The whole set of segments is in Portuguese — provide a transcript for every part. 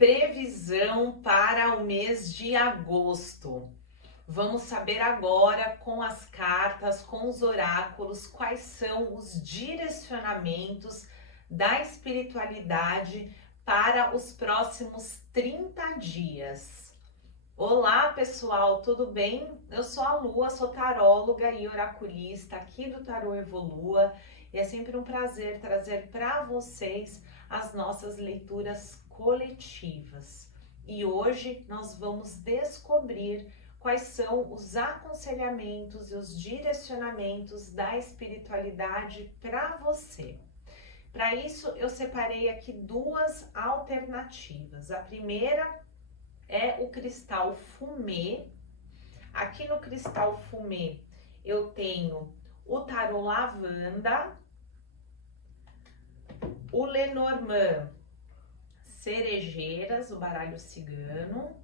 Previsão para o mês de agosto. Vamos saber agora com as cartas, com os oráculos, quais são os direcionamentos da espiritualidade para os próximos 30 dias. Olá, pessoal, tudo bem? Eu sou a Lua, sou taróloga e oraculista aqui do Tarô Evolua, e é sempre um prazer trazer para vocês as nossas leituras coletivas. E hoje nós vamos descobrir quais são os aconselhamentos e os direcionamentos da espiritualidade para você. Para isso, eu separei aqui duas alternativas. A primeira é o cristal fumê. Aqui no cristal fumê eu tenho o tarô lavanda, o Lenormand cerejeiras, o baralho cigano.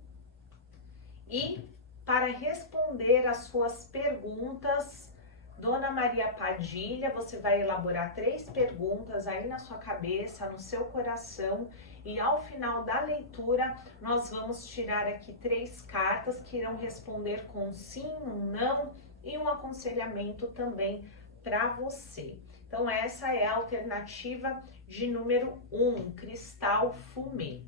E para responder as suas perguntas, Dona Maria Padilha, você vai elaborar 3 perguntas aí na sua cabeça, no seu coração, e ao final da leitura nós vamos tirar aqui 3 cartas que irão responder com sim, um não e um aconselhamento também para você. Então essa é a alternativa de número 1, cristal fumê.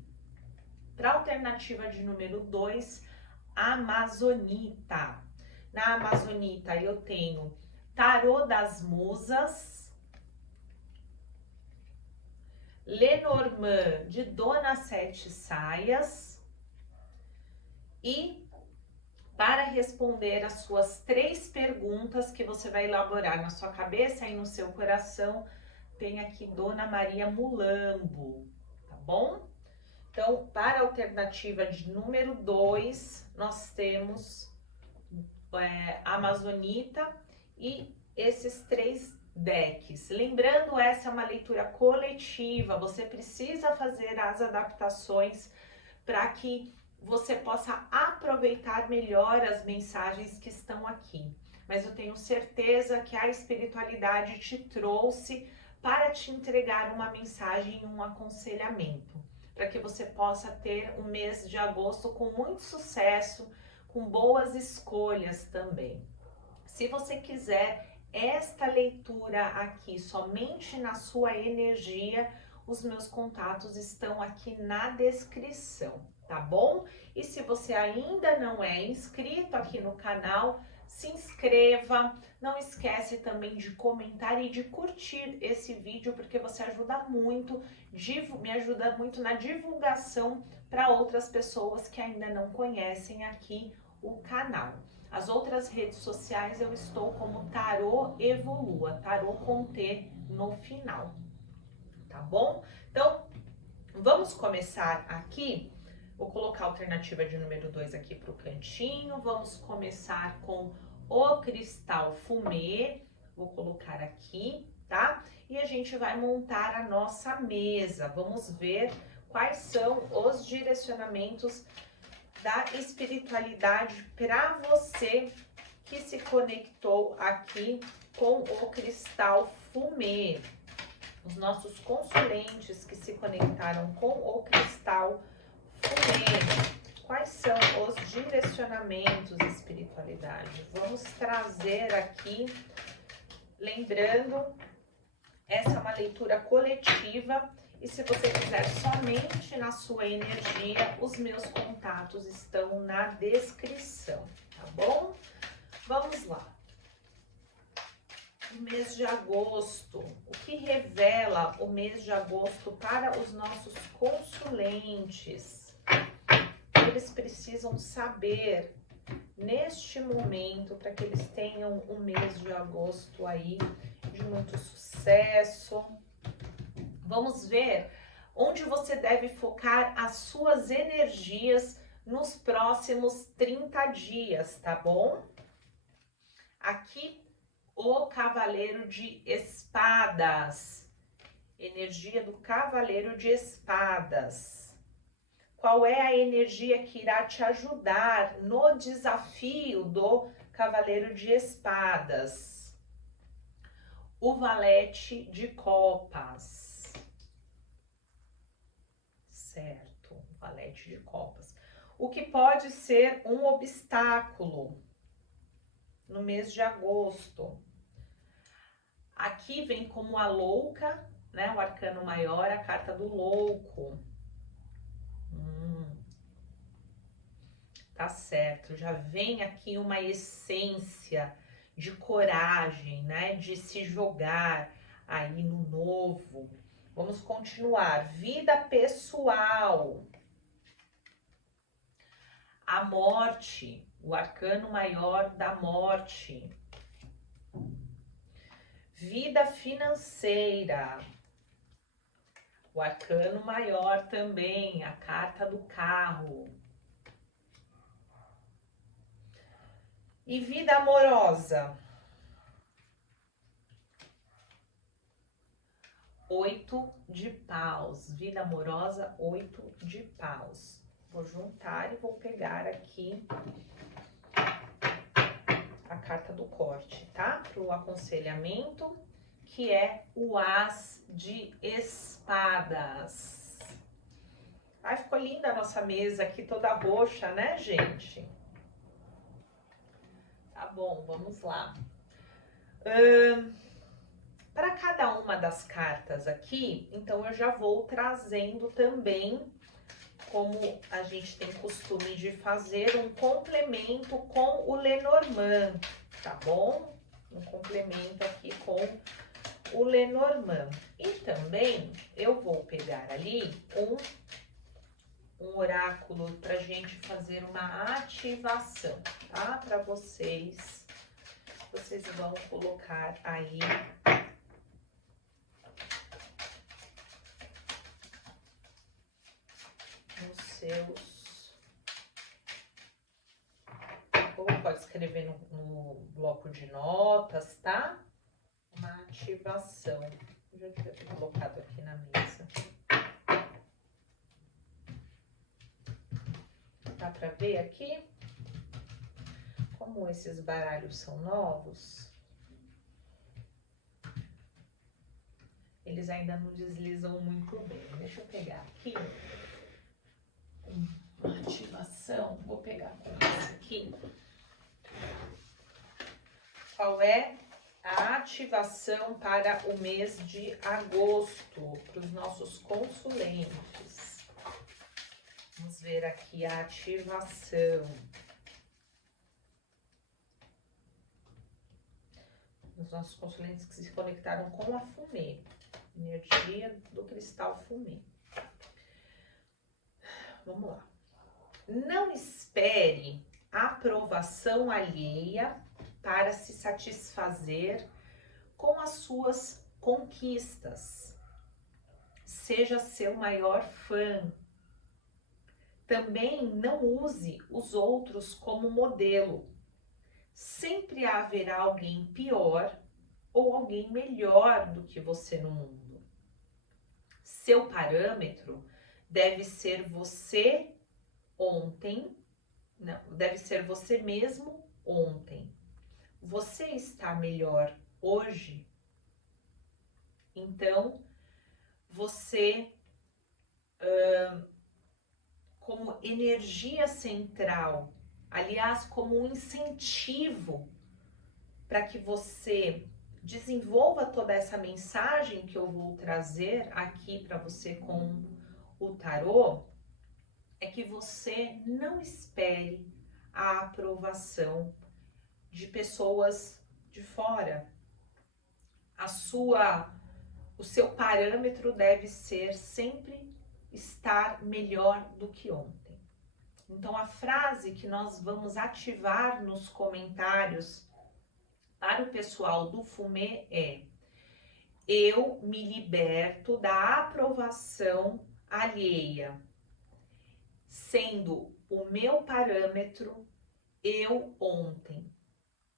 Para a alternativa de número 2, amazonita. Na amazonita eu tenho tarô das musas, Lenormand de Dona Sete Saias. E para responder as suas 3 perguntas que você vai elaborar na sua cabeça e no seu coração, tem aqui Dona Maria Mulambo, tá bom? Então, para a alternativa de número 2, nós temos amazonita e esses 3 decks. Lembrando, essa é uma leitura coletiva, você precisa fazer as adaptações para que você possa aproveitar melhor as mensagens que estão aqui. Mas eu tenho certeza que a espiritualidade te trouxe para te entregar uma mensagem e um aconselhamento, para que você possa ter um mês de agosto com muito sucesso, com boas escolhas também. Se você quiser esta leitura aqui somente na sua energia, os meus contatos estão aqui na descrição, tá bom? E se você ainda não é inscrito aqui no canal, se inscreva. Não esquece também de comentar e de curtir esse vídeo, porque você ajuda muito, me ajuda muito na divulgação para outras pessoas que ainda não conhecem aqui o canal. As outras redes sociais eu estou como Tarô Evolua, Tarô com T no final, tá bom? Então, vamos começar aqui. Vou colocar a alternativa de número 2 aqui para o cantinho. Vamos começar com o cristal fumê. Vou colocar aqui, tá? E a gente vai montar a nossa mesa. Vamos ver quais são os direcionamentos da espiritualidade para você que se conectou aqui com o cristal fumê. Os nossos consulentes que se conectaram com o cristal fumê. Quais são os direcionamentos da espiritualidade? Vamos trazer aqui, lembrando, essa é uma leitura coletiva. E se você quiser somente na sua energia, os meus contatos estão na descrição, tá bom? Vamos lá. O mês de agosto. O que revela o mês de agosto para os nossos consulentes? Eles precisam saber neste momento, para que eles tenham um mês de agosto aí de muito sucesso. Vamos ver onde você deve focar as suas energias nos próximos 30 dias, tá bom? Aqui, o Cavaleiro de Espadas. Energia do Cavaleiro de Espadas. Qual é a energia que irá te ajudar no desafio do Cavaleiro de Espadas? O Valete de Copas. Certo, Valete 7 de copas. O que pode ser um obstáculo no mês de agosto. Aqui vem como a louca, né? O arcano maior, a carta do louco. Tá certo, já vem aqui uma essência de coragem, né? De se jogar aí no novo. Vamos continuar. Vida pessoal. A morte, o arcano maior da morte. Vida financeira. O arcano maior também, a carta do carro. E vida amorosa. 8 de paus. Vida amorosa, 8 de paus. Vou juntar e vou pegar aqui a carta do corte, tá? Para o aconselhamento, que é o As de Espadas. Ai, ficou linda a nossa mesa aqui, toda roxa, né, gente? Tá bom, vamos lá. Para cada uma das cartas aqui, então eu já vou trazendo também, como a gente tem costume de fazer, um complemento com o Lenormand, tá bom? Um complemento aqui com o Lenormand. E também eu vou pegar ali um oráculo pra gente fazer uma ativação, tá? Para vocês vão colocar aí nos seus, ou pode escrever no bloco de notas, tá? Uma ativação. Eu já devia ter colocado aqui na mesa. Dá pra ver aqui? Como esses baralhos são novos, eles ainda não deslizam muito bem. Deixa eu pegar aqui uma ativação. Vou pegar com esse aqui. Qual é a ativação para o mês de agosto, para os nossos consulentes? Vamos ver aqui a ativação. Os nossos consulentes que se conectaram com a fumê, energia do cristal fumê. Vamos lá. Não espere a aprovação alheia para se satisfazer com as suas conquistas. Seja seu maior fã. Também não use os outros como modelo. Sempre haverá alguém pior ou alguém melhor do que você no mundo. Seu parâmetro deve ser você ontem, não, deve ser você mesmo ontem. Você está melhor hoje? Então, você, como energia central, aliás, como um incentivo para que você desenvolva toda essa mensagem que eu vou trazer aqui para você com o tarô, é que você não espere a aprovação de pessoas de fora. O seu parâmetro deve ser sempre estar melhor do que ontem. Então, a frase que nós vamos ativar nos comentários para o pessoal do fumê é: eu me liberto da aprovação alheia, sendo o meu parâmetro eu ontem,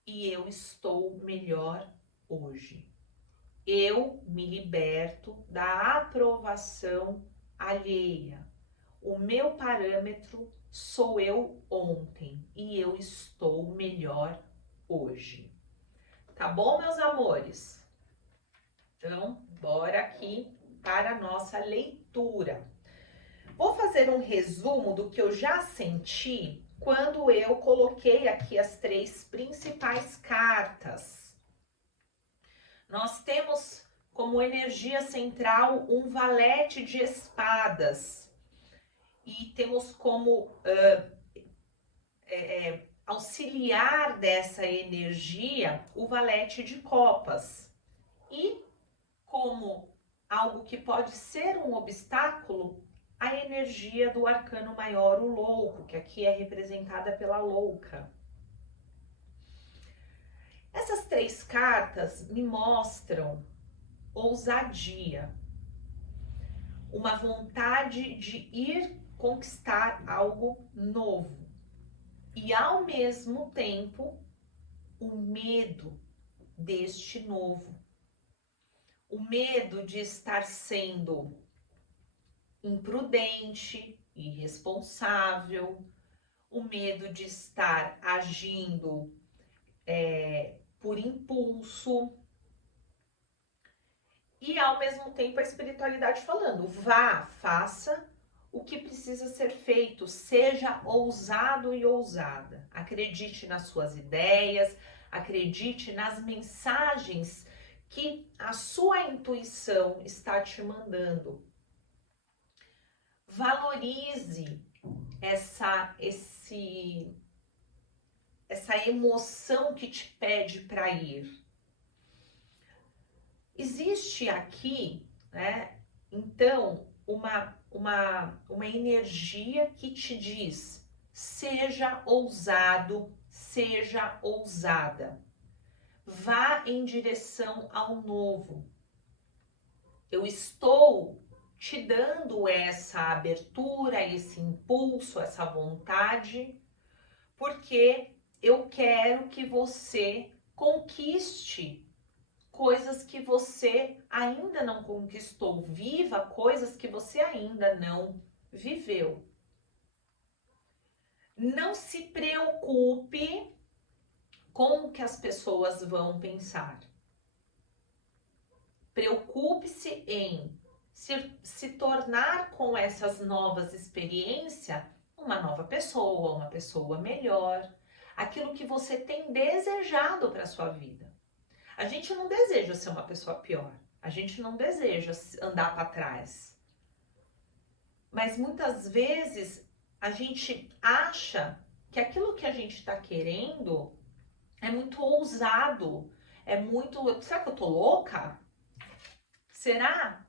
e eu estou melhor hoje. Eu me liberto da aprovação alheia. O meu parâmetro sou eu ontem e eu estou melhor hoje. Tá bom, meus amores? Então, bora aqui para a nossa leitura. Vou fazer um resumo do que eu já senti quando eu coloquei aqui as 3 principais cartas. Nós temos como energia central um valete de espadas e temos como auxiliar dessa energia o valete de copas. E como algo que pode ser um obstáculo, a energia do arcano maior, o louco, que aqui é representada pela louca. Essas 3 cartas me mostram ousadia, uma vontade de ir conquistar algo novo e, ao mesmo tempo, o medo deste novo, o medo de estar sendo imprudente, irresponsável, o medo de estar agindo por impulso. E ao mesmo tempo a espiritualidade falando, vá, faça o que precisa ser feito, seja ousado e ousada. Acredite nas suas ideias, acredite nas mensagens que a sua intuição está te mandando. Valorize essa emoção que te pede para ir. Existe aqui, né, então, uma energia que te diz, seja ousado, seja ousada. Vá em direção ao novo. Eu estou te dando essa abertura, esse impulso, essa vontade, porque eu quero que você conquiste coisas que você ainda não conquistou, viva coisas que você ainda não viveu. Não se preocupe com o que as pessoas vão pensar. Preocupe-se em se tornar com essas novas experiências uma nova pessoa, uma pessoa melhor, aquilo que você tem desejado para a sua vida. A gente não deseja ser uma pessoa pior, a gente não deseja andar para trás. Mas muitas vezes a gente acha que aquilo que a gente está querendo é muito ousado, é muito... Será que eu tô louca? Será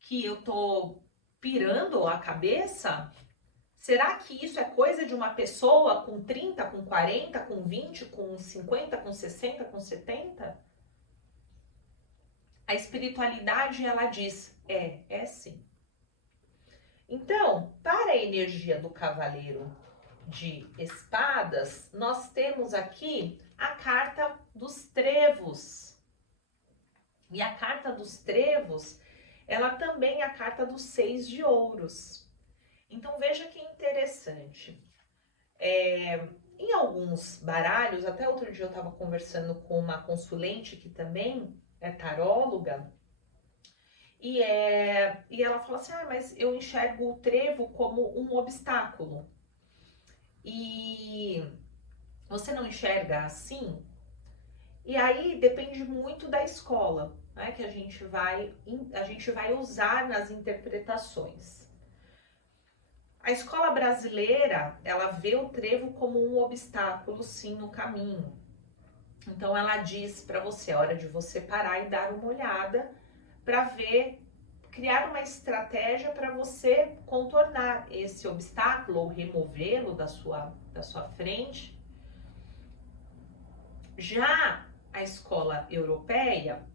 que eu tô pirando a cabeça? Será que isso é coisa de uma pessoa com 30, com 40, com 20, com 50, com 60, com 70? A espiritualidade, ela diz, é sim. Então, para a energia do cavaleiro de espadas, nós temos aqui a carta dos trevos. E a carta dos trevos, ela também é a carta dos 6 de ouros. Então, veja que interessante. Em alguns baralhos, até outro dia eu estava conversando com uma consulente que também é taróloga, e ela falou assim, mas eu enxergo o trevo como um obstáculo. E você não enxerga assim? E aí depende muito da escola, né, que a gente vai usar nas interpretações. A escola brasileira, ela vê o trevo como um obstáculo, sim, no caminho. Então ela diz para você, é hora de você parar e dar uma olhada para ver, criar uma estratégia para você contornar esse obstáculo ou removê-lo da sua frente. Já a escola europeia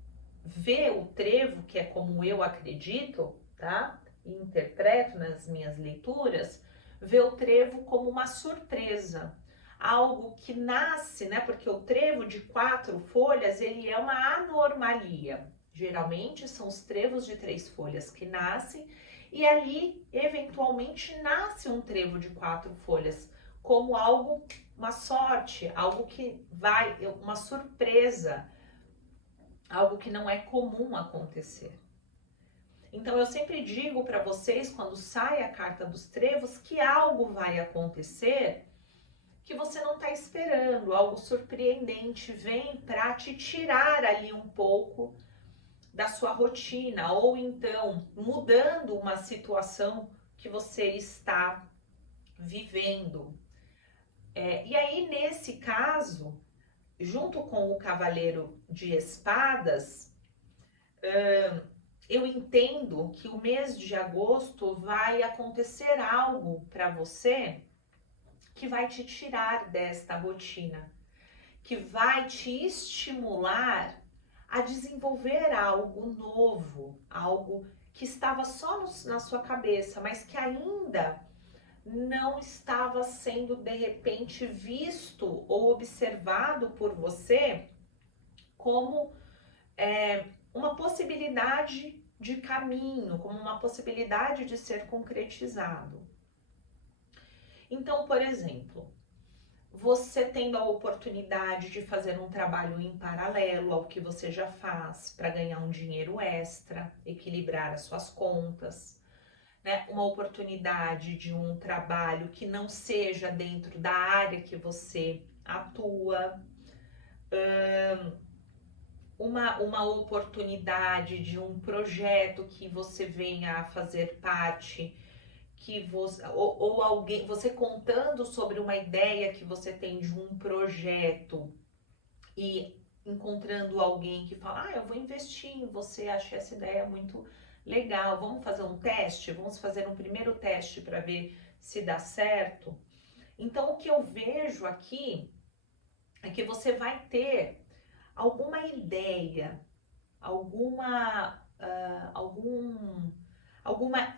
vê o trevo, que é como eu acredito, tá? E interpreto nas minhas leituras, vê o trevo como uma surpresa, algo que nasce, né? Porque o trevo de 4 folhas, ele é uma anormalia. Geralmente são os trevos de 3 folhas que nascem e ali, eventualmente, nasce um trevo de 4 folhas como algo, uma sorte, algo que vai, uma surpresa, algo que não é comum acontecer. Então eu sempre digo para vocês, quando sai a carta dos trevos, que algo vai acontecer que você não está esperando, algo surpreendente vem para te tirar ali um pouco da sua rotina, ou então mudando uma situação que você está vivendo. E aí, nesse caso, junto com o Cavaleiro de Espadas, eu entendo que o mês de agosto vai acontecer algo para você que vai te tirar desta rotina, que vai te estimular a desenvolver algo novo, algo que estava só na sua cabeça, mas que ainda não estava sendo de repente visto ou observado por você como uma possibilidade de caminho, como uma possibilidade de ser concretizado. Então, por exemplo, você tendo a oportunidade de fazer um trabalho em paralelo ao que você já faz para ganhar um dinheiro extra, equilibrar as suas contas, né? Uma oportunidade de um trabalho que não seja dentro da área que você atua, uma oportunidade de um projeto que você venha a fazer parte, que você, ou alguém, você contando sobre uma ideia que você tem de um projeto e encontrando alguém que fala, eu vou investir em você, achei essa ideia muito legal, vamos fazer um teste, vamos fazer um primeiro teste para ver se dá certo. Então, o que eu vejo aqui é que você vai ter alguma ideia, alguma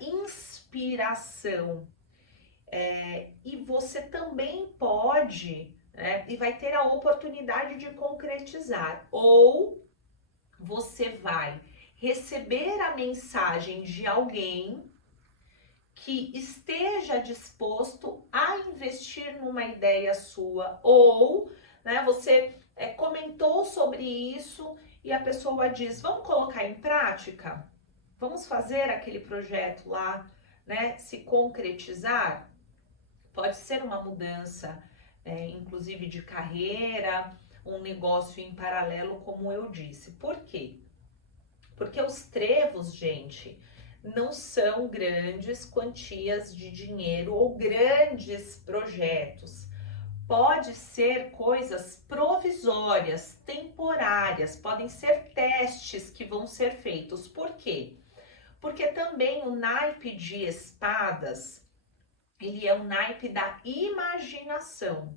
inspiração, e você também pode, né, e vai ter a oportunidade de concretizar, ou você vai receber a mensagem de alguém que esteja disposto a investir numa ideia sua, ou, né, você comentou sobre isso e a pessoa diz, vamos colocar em prática? Vamos fazer aquele projeto lá, né, se concretizar? Pode ser uma mudança, inclusive de carreira, um negócio em paralelo, como eu disse. Por quê? Porque os trevos, gente, não são grandes quantias de dinheiro ou grandes projetos. Pode ser coisas provisórias, temporárias, podem ser testes que vão ser feitos. Por quê? Porque também o naipe de espadas, ele é um naipe da imaginação.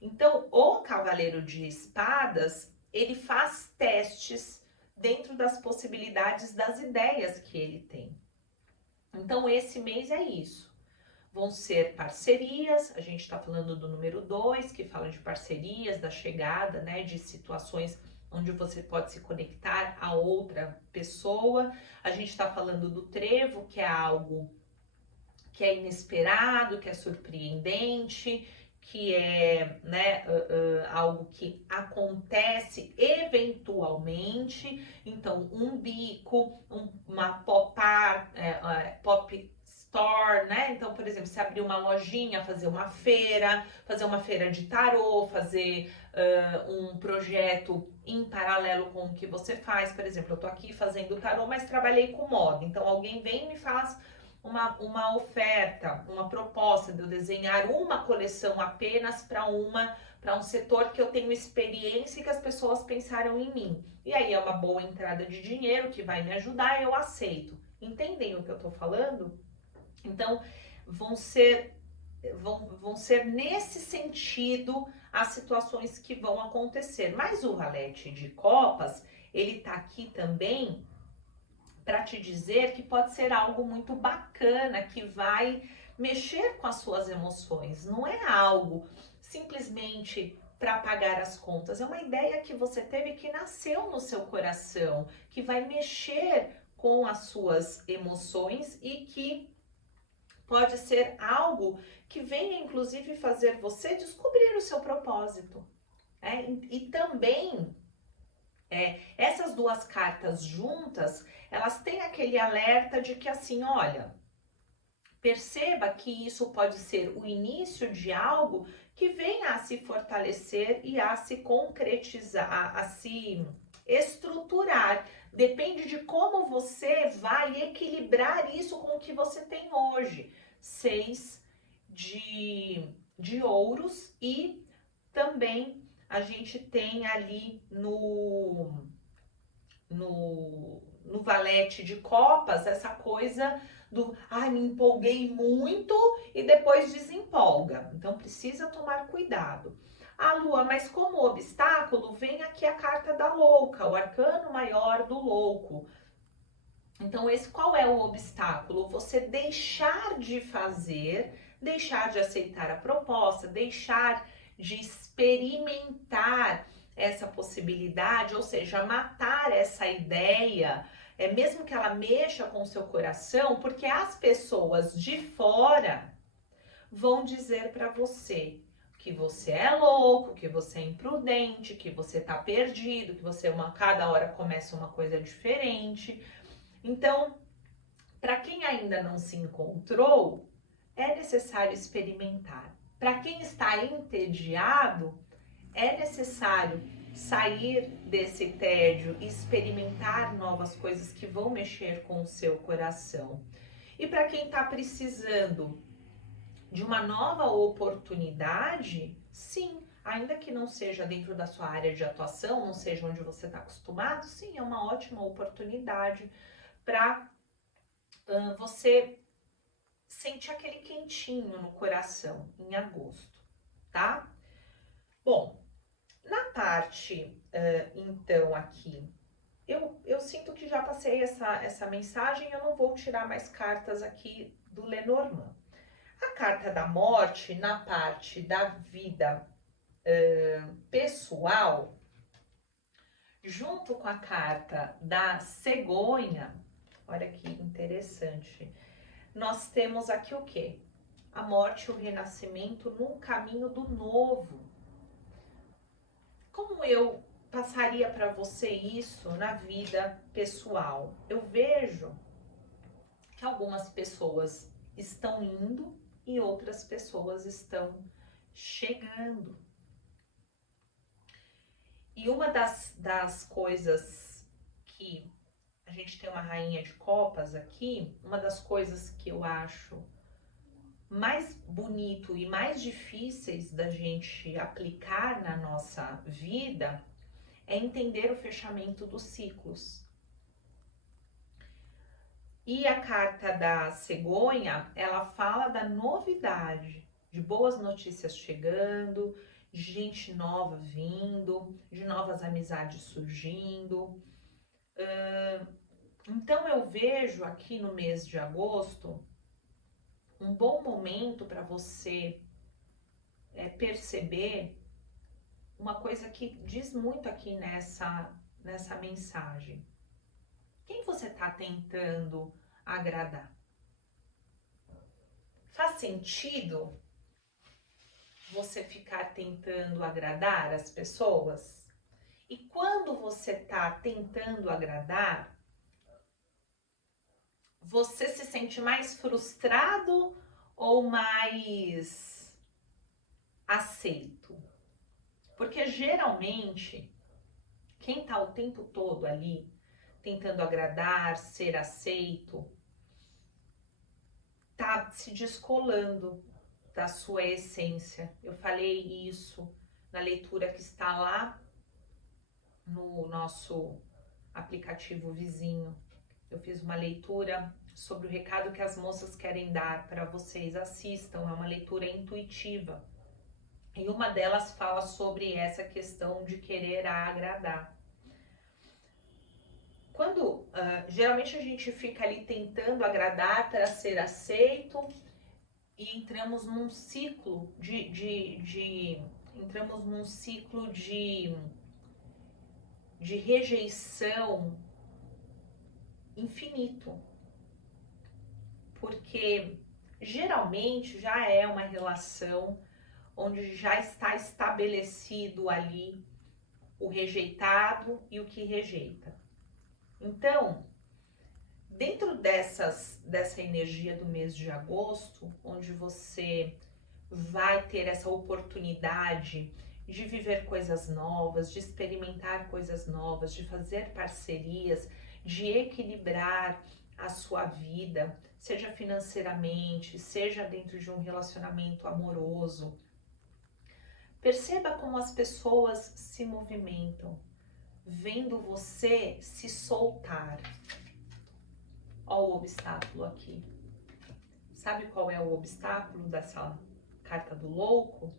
Então, o Cavaleiro de Espadas, ele faz testes dentro das possibilidades das ideias que ele tem. Então, esse mês é isso. Vão ser parcerias, a gente está falando do número 2, que fala de parcerias, da chegada, né, de situações onde você pode se conectar a outra pessoa. A gente está falando do trevo, que é algo que é inesperado, que é surpreendente, que é, né, algo que acontece eventualmente. Então, um bico, uma pop store, né? Então, por exemplo, se abrir uma lojinha, fazer uma feira de tarô, fazer um projeto em paralelo com o que você faz. Por exemplo, eu tô aqui fazendo tarô, mas trabalhei com moda. Então, alguém vem e me faz uma oferta, uma proposta de eu desenhar uma coleção apenas para um setor que eu tenho experiência e que as pessoas pensaram em mim. E aí é uma boa entrada de dinheiro que vai me ajudar, eu aceito. Entendem o que eu tô falando? Então, vão ser nesse sentido as situações que vão acontecer. Mas o Valete de Copas, ele tá aqui também para te dizer que pode ser algo muito bacana, que vai mexer com as suas emoções. Não é algo simplesmente para pagar as contas, é uma ideia que você teve, que nasceu no seu coração, que vai mexer com as suas emoções e que pode ser algo que venha inclusive fazer você descobrir o seu propósito. E também Essas duas cartas juntas, elas têm aquele alerta de que assim, olha, perceba que isso pode ser o início de algo que venha a se fortalecer e a se concretizar, a se estruturar. Depende de como você vai equilibrar isso com o que você tem hoje. 6 de ouros, e também a gente tem ali no valete de copas essa coisa do me empolguei muito e depois desempolga. Então precisa tomar cuidado. Lua, mas como obstáculo, vem aqui a carta da louca, o arcano maior do louco. Então, qual é o obstáculo? Você deixar de fazer, deixar de aceitar a proposta, deixar de experimentar essa possibilidade, ou seja, matar essa ideia, mesmo que ela mexa com o seu coração, porque as pessoas de fora vão dizer para você que você é louco, que você é imprudente, que você tá perdido, que você cada hora começa uma coisa diferente. Então, para quem ainda não se encontrou, é necessário experimentar. Para quem está entediado, é necessário sair desse tédio e experimentar novas coisas que vão mexer com o seu coração. E para quem está precisando de uma nova oportunidade, sim, ainda que não seja dentro da sua área de atuação, não seja onde você está acostumado, sim, é uma ótima oportunidade para você sentir aquele quentinho no coração em agosto, tá? Bom, na parte, então, aqui, eu sinto que já passei essa mensagem, eu não vou tirar mais cartas aqui do Lenormand. A carta da morte, na parte da vida pessoal, junto com a carta da cegonha, olha que interessante, nós temos aqui o quê? A morte e o renascimento num caminho do novo. Como eu passaria para você isso na vida pessoal? Eu vejo que algumas pessoas estão indo e outras pessoas estão chegando. E uma das coisas que a gente tem uma rainha de copas aqui, uma das coisas que eu acho mais bonito e mais difíceis da gente aplicar na nossa vida é entender o fechamento dos ciclos. E a carta da cegonha, ela fala da novidade, de boas notícias chegando, de gente nova vindo, de novas amizades surgindo. Então eu vejo aqui no mês de agosto um bom momento para você perceber uma coisa que diz muito aqui nessa mensagem. Quem você está tentando agradar? Faz sentido você ficar tentando agradar as pessoas? E quando você está tentando agradar, você se sente mais frustrado ou mais aceito? Porque geralmente, quem está o tempo todo ali tentando agradar, ser aceito, tá se descolando da sua essência. Eu falei isso na leitura que está lá no nosso aplicativo vizinho. Eu fiz uma leitura sobre o recado que as moças querem dar para vocês. Assistam, é uma leitura intuitiva. E uma delas fala sobre essa questão de querer agradar. Quando geralmente a gente fica ali tentando agradar para ser aceito e entramos num ciclo de rejeição infinito, porque geralmente já é uma relação onde já está estabelecido ali o rejeitado e o que rejeita. Então, dentro dessa energia do mês de agosto, onde você vai ter essa oportunidade de viver coisas novas, de experimentar coisas novas, de fazer parcerias, de equilibrar a sua vida, seja financeiramente, seja dentro de um relacionamento amoroso. Perceba como as pessoas se movimentam, vendo você se soltar. Olha o obstáculo aqui. Sabe qual é o obstáculo dessa carta do louco?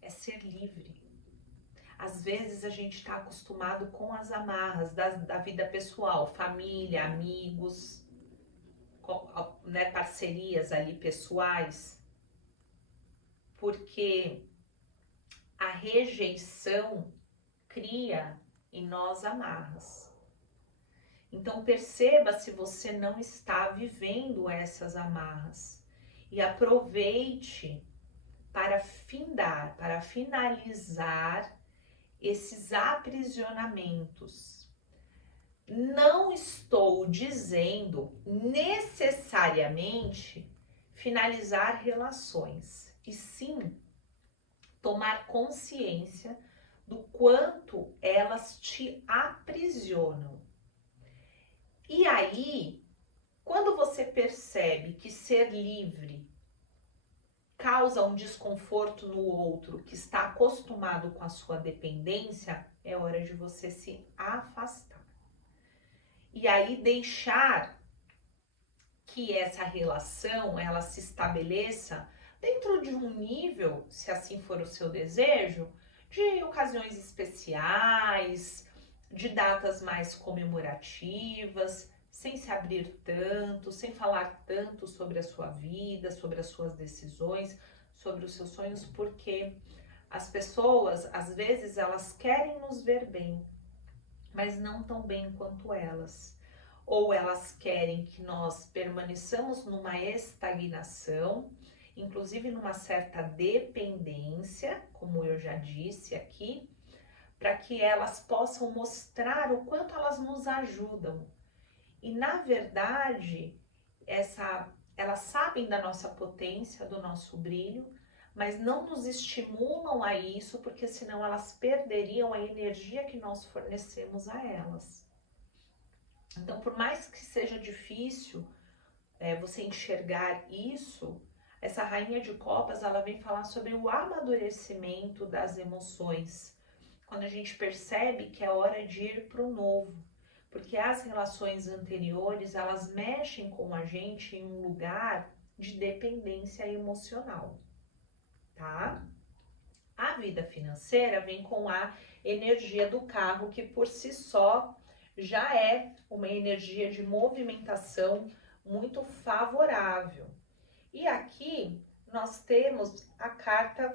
É ser livre. Às vezes a gente está acostumado com as amarras da vida pessoal, família, amigos, né, parcerias ali pessoais, porque a rejeição cria em nós amarras. Então perceba se você não está vivendo essas amarras e aproveite para findar, para finalizar esses aprisionamentos. Não estou dizendo necessariamente finalizar relações, e sim tomar consciência do quanto elas te aprisionam. E aí, quando você percebe que ser livre causa um desconforto no outro que está acostumado com a sua dependência, é hora de você se afastar. E aí deixar que essa relação ela se estabeleça dentro de um nível, se assim for o seu desejo, de ocasiões especiais, de datas mais comemorativas, sem se abrir tanto, sem falar tanto sobre a sua vida, sobre as suas decisões, sobre os seus sonhos, porque as pessoas, às vezes, elas querem nos ver bem, mas não tão bem quanto elas. Ou elas querem que nós permaneçamos numa estagnação, inclusive numa certa dependência, como eu já disse aqui, para que elas possam mostrar o quanto elas nos ajudam. E na verdade, elas sabem da nossa potência, do nosso brilho, mas não nos estimulam a isso, porque senão elas perderiam a energia que nós fornecemos a elas. Então, por mais que seja difícil você enxergar isso, essa rainha de copas, ela vem falar sobre o amadurecimento das emoções. Quando a gente percebe que é hora de ir para o novo. Porque as relações anteriores, elas mexem com a gente em um lugar de dependência emocional, tá? A vida financeira vem com a energia do carro, que por si só já é uma energia de movimentação muito favorável. E aqui nós temos a carta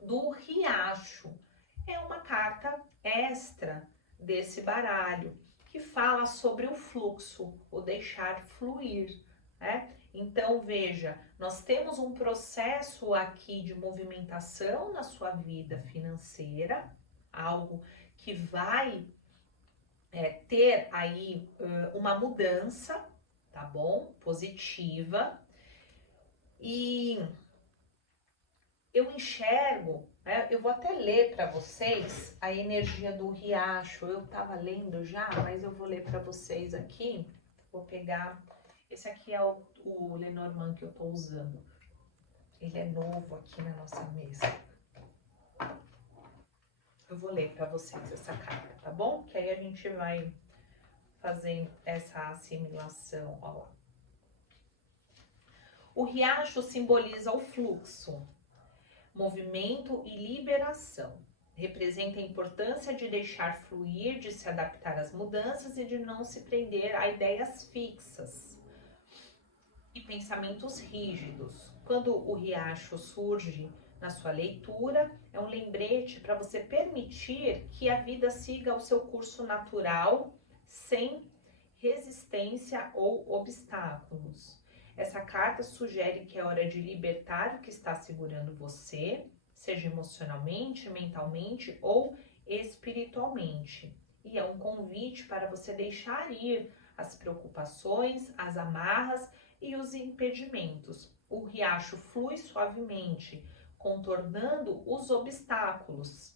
do riacho. É uma carta extra desse baralho, que fala sobre o fluxo, o deixar fluir, né? Então, veja, nós temos um processo aqui de movimentação na sua vida financeira, algo que vai ter aí uma mudança, tá bom? Positiva. E eu enxergo, né? Eu vou até ler para vocês a energia do riacho. Eu estava lendo já, mas eu vou ler para vocês aqui. Vou pegar, esse aqui é o Lenormand que eu estou usando. Ele é novo aqui na nossa mesa. Eu vou ler para vocês essa carta, tá bom? Que aí a gente vai fazer essa assimilação, ó lá. O riacho simboliza o fluxo, movimento e liberação. Representa a importância de deixar fluir, de se adaptar às mudanças e de não se prender a ideias fixas e pensamentos rígidos. Quando o riacho surge na sua leitura, é um lembrete para você permitir que a vida siga o seu curso natural, sem resistência ou obstáculos. Essa carta sugere que é hora de libertar o que está segurando você, seja emocionalmente, mentalmente ou espiritualmente. E é um convite para você deixar ir as preocupações, as amarras e os impedimentos. O riacho flui suavemente, contornando os obstáculos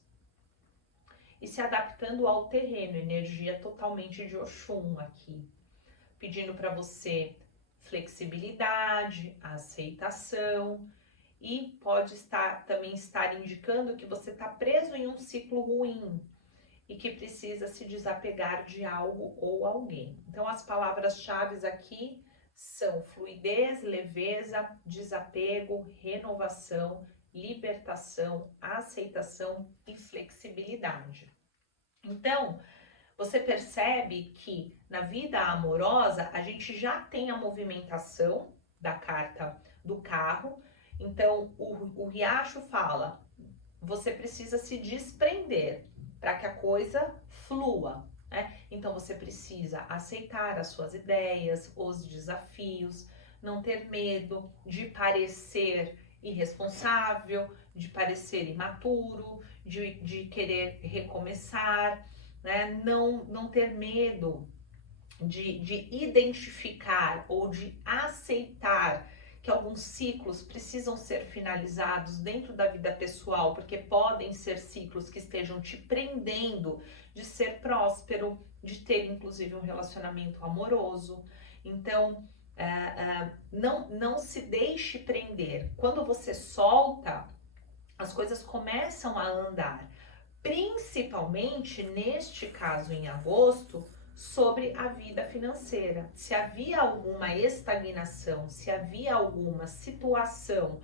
e se adaptando ao terreno, energia totalmente de Oxum aqui, pedindo para você flexibilidade, aceitação, e pode também estar indicando que você está preso em um ciclo ruim e que precisa se desapegar de algo ou alguém. Então, as palavras-chave aqui são fluidez, leveza, desapego, renovação, libertação, aceitação e flexibilidade. Então, você percebe que na vida amorosa a gente já tem a movimentação da carta do carro. Então, o riacho fala, você precisa se desprender para que a coisa flua, né? Então, você precisa aceitar as suas ideias, os desafios, não ter medo de parecer irresponsável, de parecer imaturo, de querer recomeçar, né? Não ter medo de identificar ou de aceitar que alguns ciclos precisam ser finalizados dentro da vida pessoal, porque podem ser ciclos que estejam te prendendo de ser próspero, de ter inclusive um relacionamento amoroso. Então, não se deixe prender. Quando você solta, as coisas começam a andar. Principalmente neste caso em agosto, sobre a vida financeira. Se havia alguma estagnação, se havia alguma situação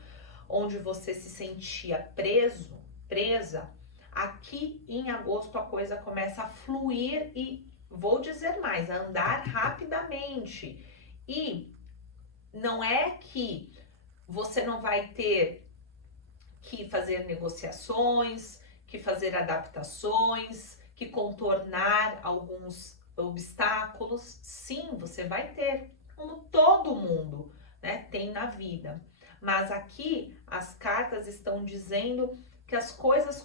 onde você se sentia presa, aqui em agosto a coisa começa a fluir e, vou dizer mais, a andar rapidamente. E não é que você não vai ter que fazer negociações, que fazer adaptações, que contornar alguns obstáculos. Sim, você vai ter, como todo mundo, né, tem na vida. Mas aqui as cartas estão dizendo que as coisas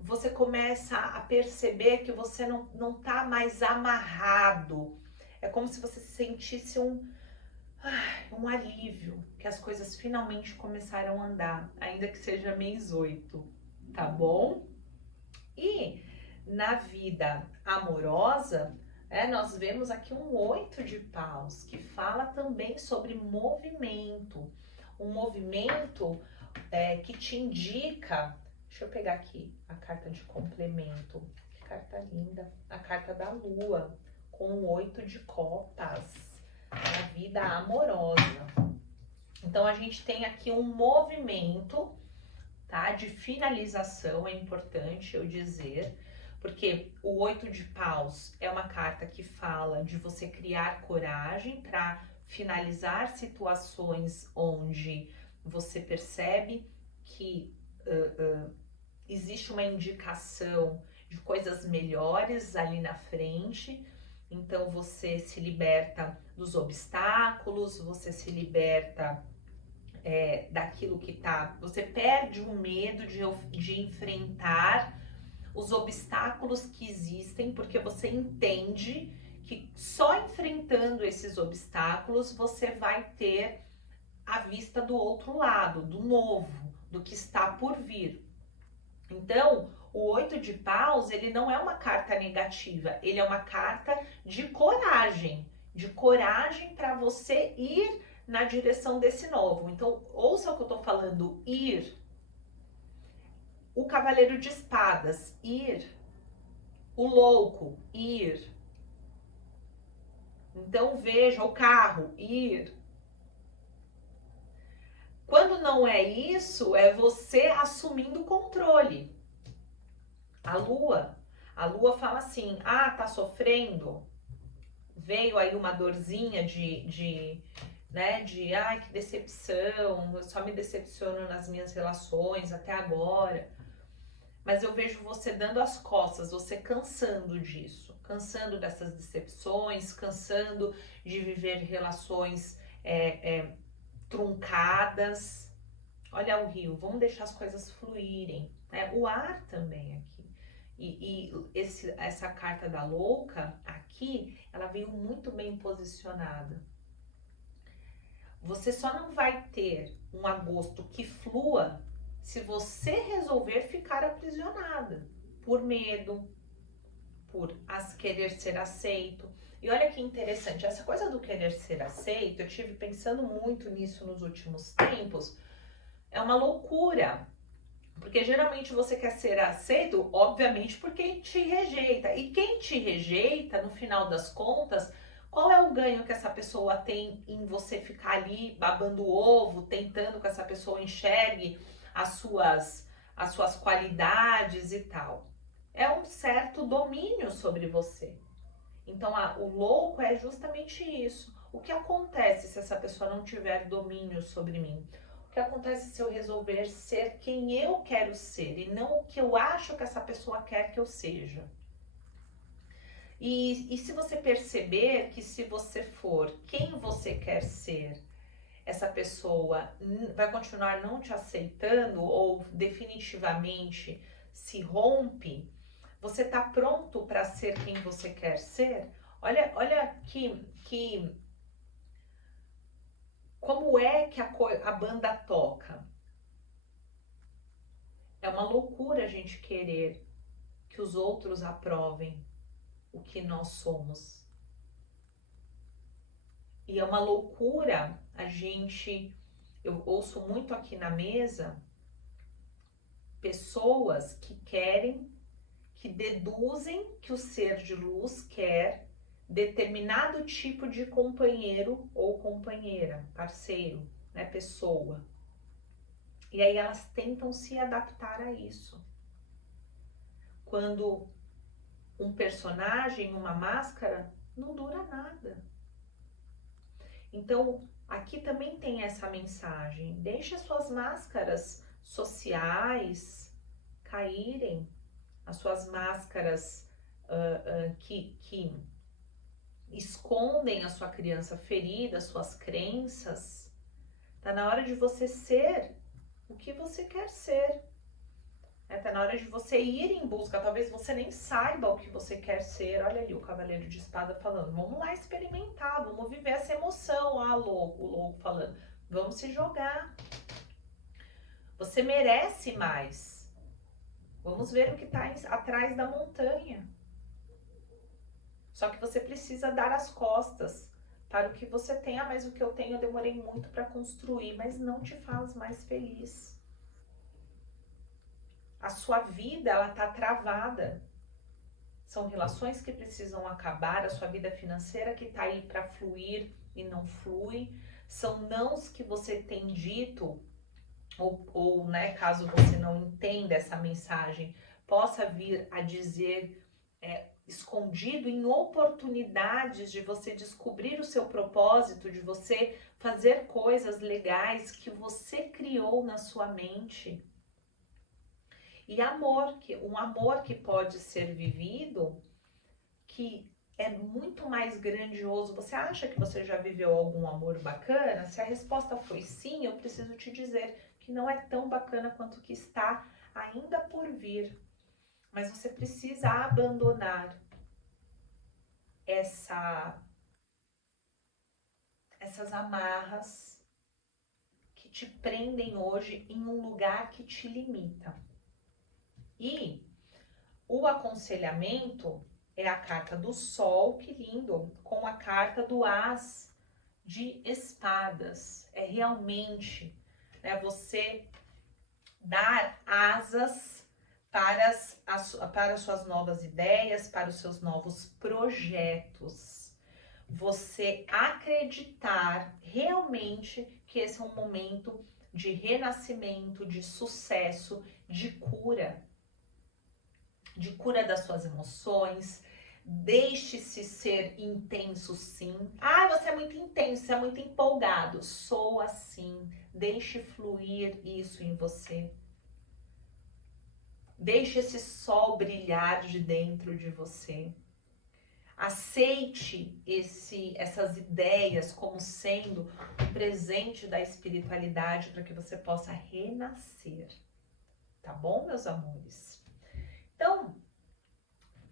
você começa a perceber que você não tá mais amarrado. É como se você sentisse um alívio, que as coisas finalmente começaram a andar, ainda que seja mês 8, tá bom? E na vida amorosa, nós vemos aqui um 8 de paus, que fala também sobre movimento. Um movimento que te indica... Deixa eu pegar aqui a carta de complemento. Que carta linda. A carta da lua, com o 8 de copas. Na vida amorosa. Então, a gente tem aqui um movimento, tá? De finalização, é importante eu dizer, porque o 8 de paus é uma carta que fala de você criar coragem para finalizar situações onde você percebe que existe uma indicação de coisas melhores ali na frente. Então, você se liberta dos obstáculos, você se liberta daquilo que tá... Você perde o medo de enfrentar os obstáculos que existem, porque você entende que só enfrentando esses obstáculos você vai ter a vista do outro lado, do novo, do que está por vir. Então, o 8 de paus, ele não é uma carta negativa, ele é uma carta de coragem para você ir na direção desse novo. Então, ouça o que eu tô falando, ir. O cavaleiro de espadas, ir. O louco, ir. Então, veja, o carro, ir. Quando não é isso, é você assumindo o controle. A lua fala assim, tá sofrendo? Veio aí uma dorzinha ai, que decepção, eu só me decepciono nas minhas relações até agora. Mas eu vejo você dando as costas, você cansando disso, cansando dessas decepções, cansando de viver relações truncadas. Olha o rio, vamos deixar as coisas fluírem, né? O ar também aqui. Essa carta da louca aqui, ela veio muito bem posicionada. Você só não vai ter um agosto que flua se você resolver ficar aprisionada por medo, por querer ser aceito. E olha que interessante, essa coisa do querer ser aceito, eu tive pensando muito nisso nos últimos tempos, é uma loucura. Porque geralmente você quer ser aceito, obviamente, por quem te rejeita. E quem te rejeita, no final das contas, qual é o ganho que essa pessoa tem em você ficar ali babando o ovo, tentando que essa pessoa enxergue as suas qualidades e tal? É um certo domínio sobre você. Então, o louco é justamente isso. O que acontece se essa pessoa não tiver domínio sobre mim? O que acontece se eu resolver ser quem eu quero ser e não o que eu acho que essa pessoa quer que eu seja? E se você perceber que se você for quem você quer ser, essa pessoa vai continuar não te aceitando ou definitivamente se rompe, você está pronto para ser quem você quer ser? Olha que como é que a banda toca. É uma loucura a gente querer que os outros aprovem o que nós somos. E é uma loucura eu ouço muito aqui na mesa, pessoas que deduzem que o ser de luz quer determinado tipo de companheiro ou companheira, parceiro, né, pessoa. E aí elas tentam se adaptar a isso. Quando um personagem, uma máscara, não dura nada. Então, aqui também tem essa mensagem. Deixe as suas máscaras sociais caírem, as suas máscaras que escondem a sua criança ferida, as suas crenças. Tá na hora de você ser o que você quer ser. Tá na hora de você ir em busca. Talvez você nem saiba o que você quer ser. Olha ali o Cavaleiro de Espada falando. Vamos lá experimentar, vamos viver essa emoção. Ah, louco, o louco falando. Vamos se jogar. Você merece mais. Vamos ver o que está atrás da montanha. Só que você precisa dar as costas para o que você tem. Ah, mas o que eu tenho eu demorei muito para construir, mas não te faz mais feliz. A sua vida, ela tá travada. São relações que precisam acabar, a sua vida financeira que tá aí para fluir e não flui. São nãos que você tem dito, ou né, caso você não entenda essa mensagem, possa vir a dizer escondido em oportunidades de você descobrir o seu propósito, de você fazer coisas legais que você criou na sua mente. E um amor que pode ser vivido, que é muito mais grandioso. Você acha que você já viveu algum amor bacana? Se a resposta foi sim, eu preciso te dizer que não é tão bacana quanto que está ainda por vir. Mas você precisa abandonar essas amarras que te prendem hoje em um lugar que te limita. E o aconselhamento é a carta do Sol, que lindo, com a carta do As de Espadas. É realmente você dar asas para as suas novas ideias, para os seus novos projetos. Você acreditar realmente que esse é um momento de renascimento, de sucesso, de cura das suas emoções. Deixe-se ser intenso, sim. Ah, você é muito intenso, você é muito empolgado. Sou assim. Deixe fluir isso em você. Deixe esse sol brilhar de dentro de você. Aceite essas ideias como sendo um presente da espiritualidade para que você possa renascer. Tá bom, meus amores? Então,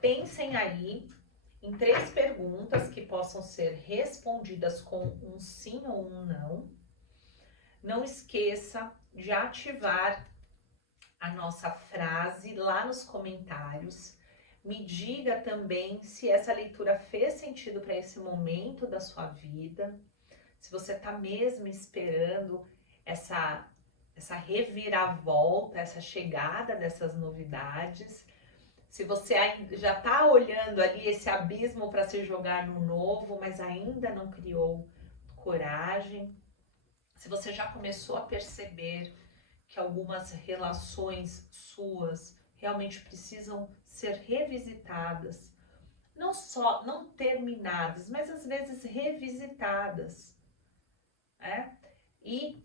pensem aí em 3 perguntas que possam ser respondidas com um sim ou um não. Não esqueça de ativar a nossa frase lá nos comentários. Me diga também se essa leitura fez sentido para esse momento da sua vida, se você está mesmo esperando essa reviravolta, essa chegada dessas novidades, se você já está olhando ali esse abismo para se jogar no novo, mas ainda não criou coragem, se você já começou a perceber que algumas relações suas realmente precisam ser revisitadas, não terminadas, mas às vezes revisitadas, né? E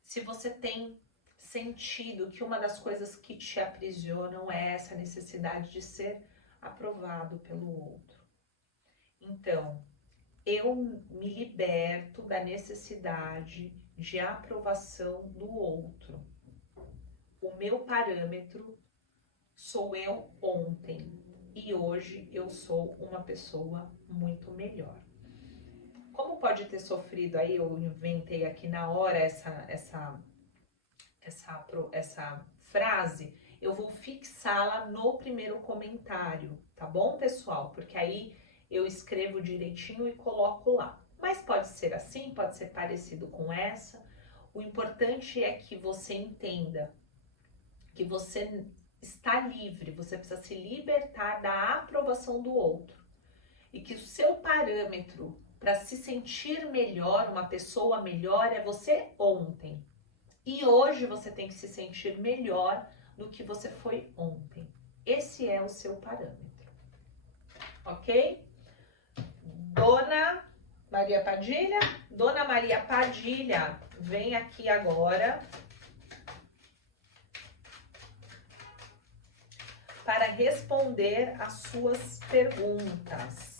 se você tem sentido que uma das coisas que te aprisionam é essa necessidade de ser aprovado pelo outro, então eu me liberto da necessidade de aprovação do outro. O meu parâmetro sou eu ontem e hoje eu sou uma pessoa muito melhor. Como pode ter sofrido aí, eu inventei aqui na hora essa frase, eu vou fixá-la no primeiro comentário, tá bom, pessoal? Porque aí eu escrevo direitinho e coloco lá. Mas pode ser assim, pode ser parecido com essa. O importante é que você entenda que você está livre, você precisa se libertar da aprovação do outro. E que o seu parâmetro para se sentir melhor, uma pessoa melhor, é você ontem. E hoje você tem que se sentir melhor do que você foi ontem. Esse é o seu parâmetro. Ok? Dona Maria Padilha? Dona Maria Padilha, vem aqui agora para responder as suas perguntas.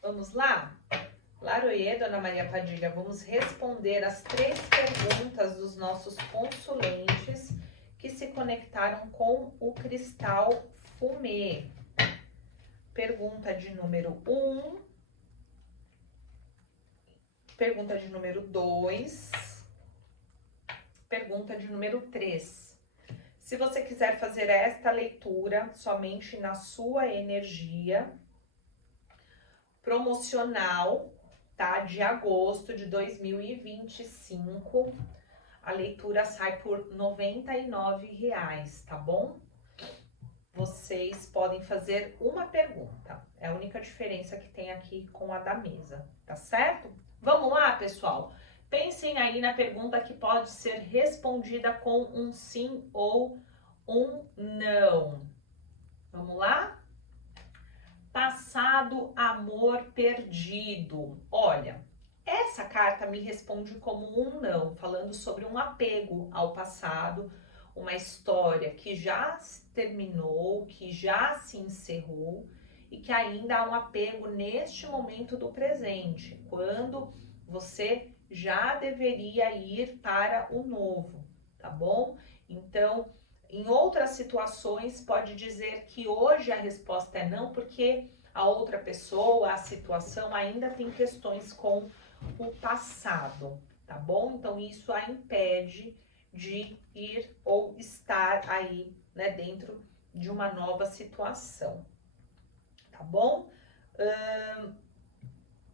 Vamos lá? Laroie, Dona Maria Padilha, vamos responder as 3 perguntas dos nossos consulentes que se conectaram com o cristal fumê. Pergunta de número 1, pergunta de número 2, pergunta de número 3. Se você quiser fazer esta leitura somente na sua energia promocional, tá? De agosto de 2025, a leitura sai por R$ 99, tá bom? Vocês podem fazer uma pergunta, é a única diferença que tem aqui com a da mesa, tá certo? Vamos lá, pessoal? Pensem aí na pergunta que pode ser respondida com um sim ou um não. Vamos lá? Passado, amor perdido. Olha, essa carta me responde como um não, falando sobre um apego ao passado, uma história que já terminou, que já se encerrou e que ainda há um apego neste momento do presente, quando você já deveria ir para o novo, tá bom? Então, em outras situações, pode dizer que hoje a resposta é não, porque a outra pessoa, a situação ainda tem questões com o passado, tá bom? Então, isso a impede de ir ou estar aí, né, dentro de uma nova situação, tá bom?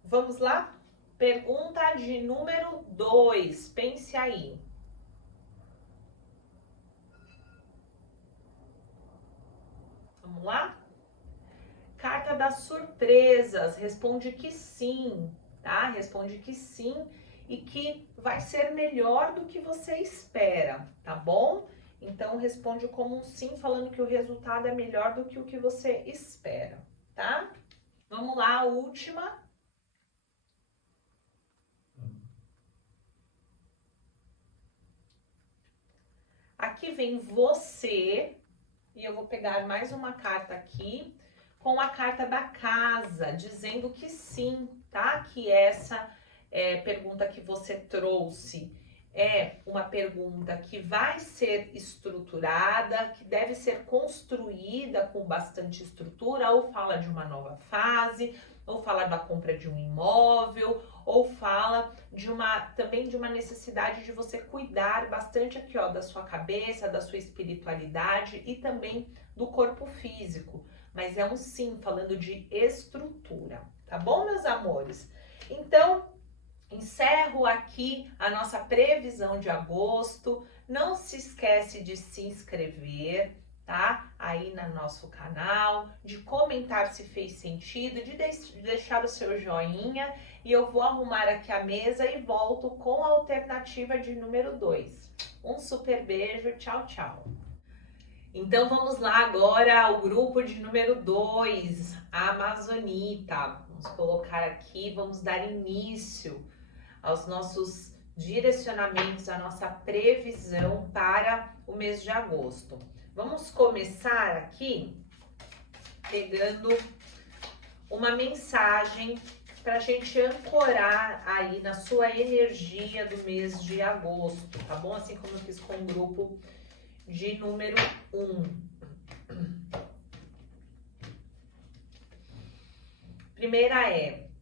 Vamos lá? Pergunta de número 2, pense aí. Vamos lá? Carta das surpresas, responde que sim, tá? Responde que sim e que vai ser melhor do que você espera, tá bom? Então, responde como um sim, falando que o resultado é melhor do que o que você espera, tá? Vamos lá, a última. Aqui vem você, e eu vou pegar mais uma carta aqui, com a carta da casa, dizendo que sim, tá? Que essa pergunta que você trouxe é uma pergunta que vai ser estruturada, que deve ser construída com bastante estrutura, ou fala de uma nova fase, ou fala da compra de um imóvel, ou fala também de uma necessidade de você cuidar bastante aqui, ó, da sua cabeça, da sua espiritualidade e também do corpo físico. Mas é um sim, falando de estrutura, tá bom, meus amores? Então, encerro aqui a nossa previsão de agosto. Não se esquece de se inscrever, tá? Aí no nosso canal, de comentar se fez sentido, de deixar o seu joinha. E eu vou arrumar aqui a mesa e volto com a alternativa de número 2. Um super beijo, tchau, tchau. Então vamos lá agora ao grupo de número 2, a Amazonita. Vamos colocar aqui, vamos dar início aos nossos direcionamentos, a nossa previsão para o mês de agosto. Vamos começar aqui pegando uma mensagem para a gente ancorar aí na sua energia do mês de agosto, tá bom? Assim como eu fiz com o grupo de número 1. Primeira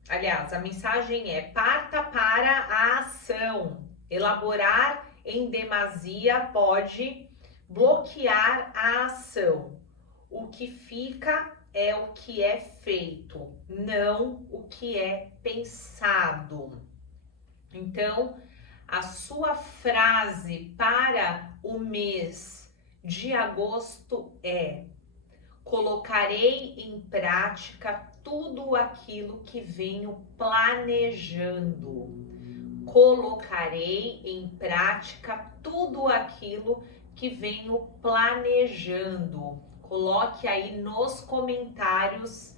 a mensagem é: parta para a ação. Elaborar em demasia pode bloquear a ação. O que fica é o que é feito, não o que é pensado. Então, a sua frase para o mês de agosto é: colocarei em prática tudo aquilo que venho planejando. Colocarei em prática tudo aquilo que venho planejando. Coloque aí nos comentários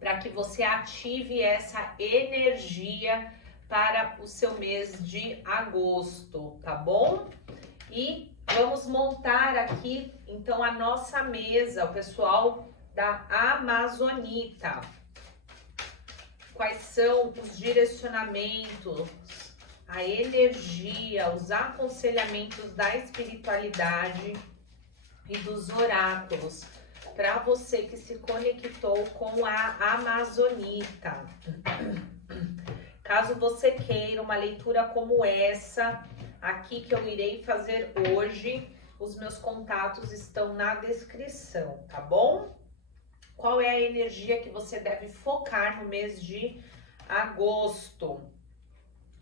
para que você ative essa energia para o seu mês de agosto, tá bom? E vamos montar aqui, então, a nossa mesa, o pessoal da Amazonita. Quais são os direcionamentos, a energia, os aconselhamentos da espiritualidade e dos oráculos para você que se conectou com a Amazonita. Caso você queira uma leitura como essa aqui que eu irei fazer hoje, os meus contatos estão na descrição, tá bom? Qual é a energia que você deve focar no mês de agosto?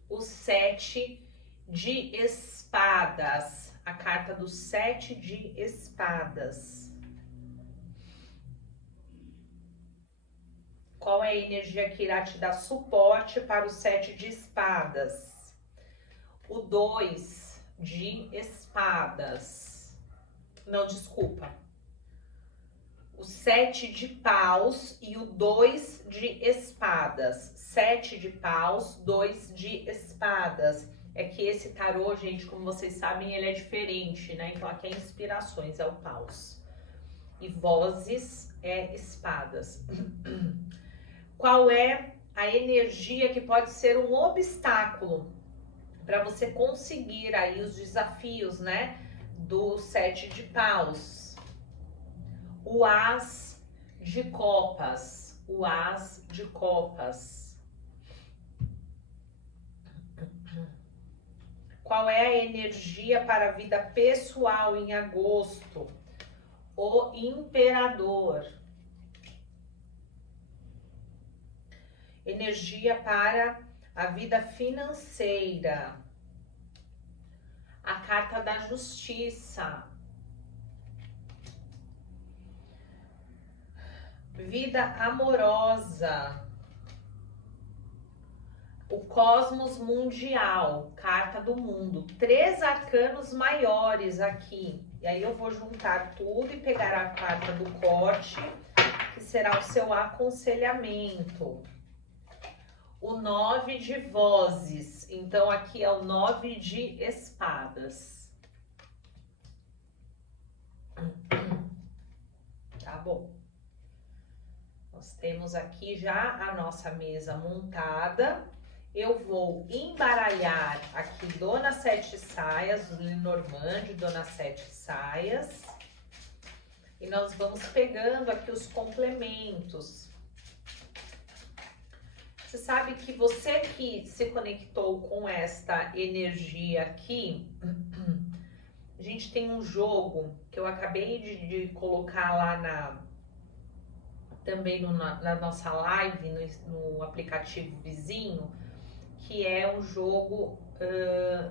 O 7 de espadas, a carta do 7 de espadas. Qual é a energia que irá te dar suporte para o 7 de espadas? O 2 de espadas. Não, desculpa. O 7 de paus e o 2 de espadas. 7 de paus, 2 de espadas. É que esse tarô, gente, como vocês sabem, ele é diferente, né? Então aqui é inspirações, é o paus. E vozes é espadas. Qual é a energia que pode ser um obstáculo para você conseguir aí os desafios, né? Do 7 de paus. O As de copas, o As de copas. Qual é a energia para a vida pessoal em agosto? O Imperador. Energia para a vida financeira. A carta da Justiça. Vida amorosa. O cosmos mundial, carta do mundo. 3 arcanos maiores aqui. E aí eu vou juntar tudo e pegar a carta do corte, que será o seu aconselhamento. O 9 de vozes. Então aqui é o 9 de espadas. Tá bom. Nós temos aqui já a nossa mesa montada. Eu vou embaralhar aqui Dona Sete Saias, Lenormand, Dona Sete Saias. E nós vamos pegando aqui os complementos. Você sabe que você que se conectou com esta energia aqui, a gente tem um jogo que eu acabei de colocar lá também na nossa live, no aplicativo vizinho, que é um jogo,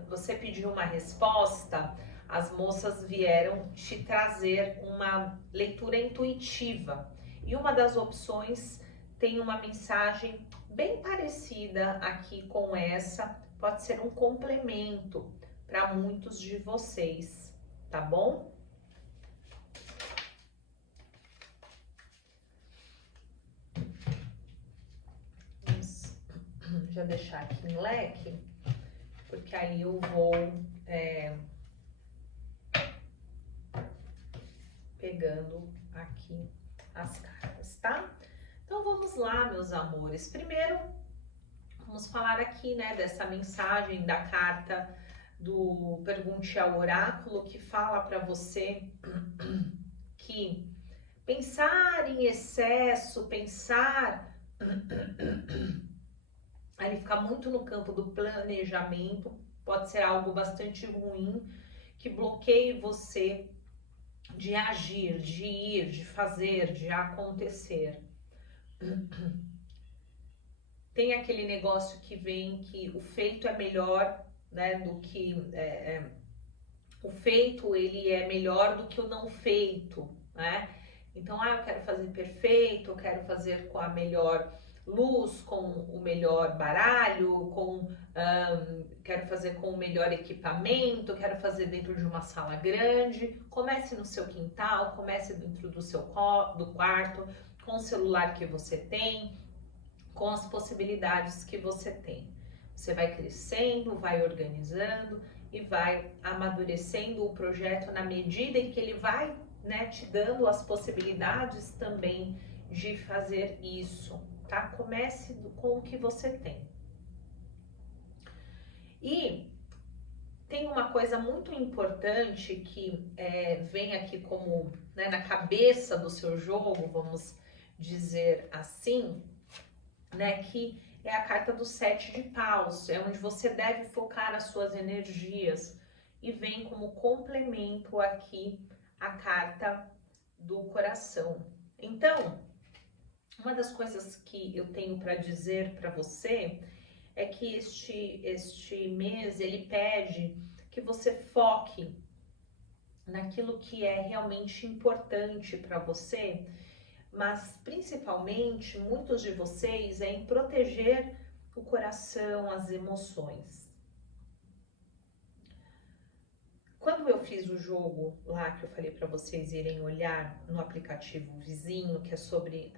você pediu uma resposta, as moças vieram te trazer uma leitura intuitiva. E uma das opções tem uma mensagem bem parecida aqui com essa, pode ser um complemento para muitos de vocês, tá bom? Vamos já deixar aqui em leque, porque aí eu vou pegando aqui as cartas, tá? Então vamos lá, meus amores. Primeiro, vamos falar aqui, né, dessa mensagem da carta do Pergunte ao Oráculo, que fala para você que pensar em excesso, pensar ele fica muito no campo do planejamento, pode ser algo bastante ruim, que bloqueie você de agir, de ir, de fazer, de acontecer. Tem aquele negócio que vem que o feito é melhor, né, do que o feito ele é melhor do que o não feito, né? Então, eu quero fazer perfeito, eu quero fazer com a melhor luz, com o melhor baralho, quero fazer com o melhor equipamento, quero fazer dentro de uma sala grande. Comece no seu quintal, comece dentro do quarto, com o celular que você tem, com as possibilidades que você tem. Você vai crescendo, vai organizando e vai amadurecendo o projeto na medida em que ele vai, né, te dando as possibilidades também de fazer isso, tá? Comece com o que você tem. E tem uma coisa muito importante que vem aqui como, né, na cabeça do seu jogo, vamos dizer assim, né, que é a carta do 7 de paus, é onde você deve focar as suas energias, e vem como complemento aqui a carta do coração. Então, uma das coisas que eu tenho para dizer para você é que este mês ele pede que você foque naquilo que é realmente importante para você, mas principalmente muitos de vocês é em proteger o coração, as emoções. Quando eu fiz o jogo lá que eu falei para vocês irem olhar no aplicativo vizinho, que é sobre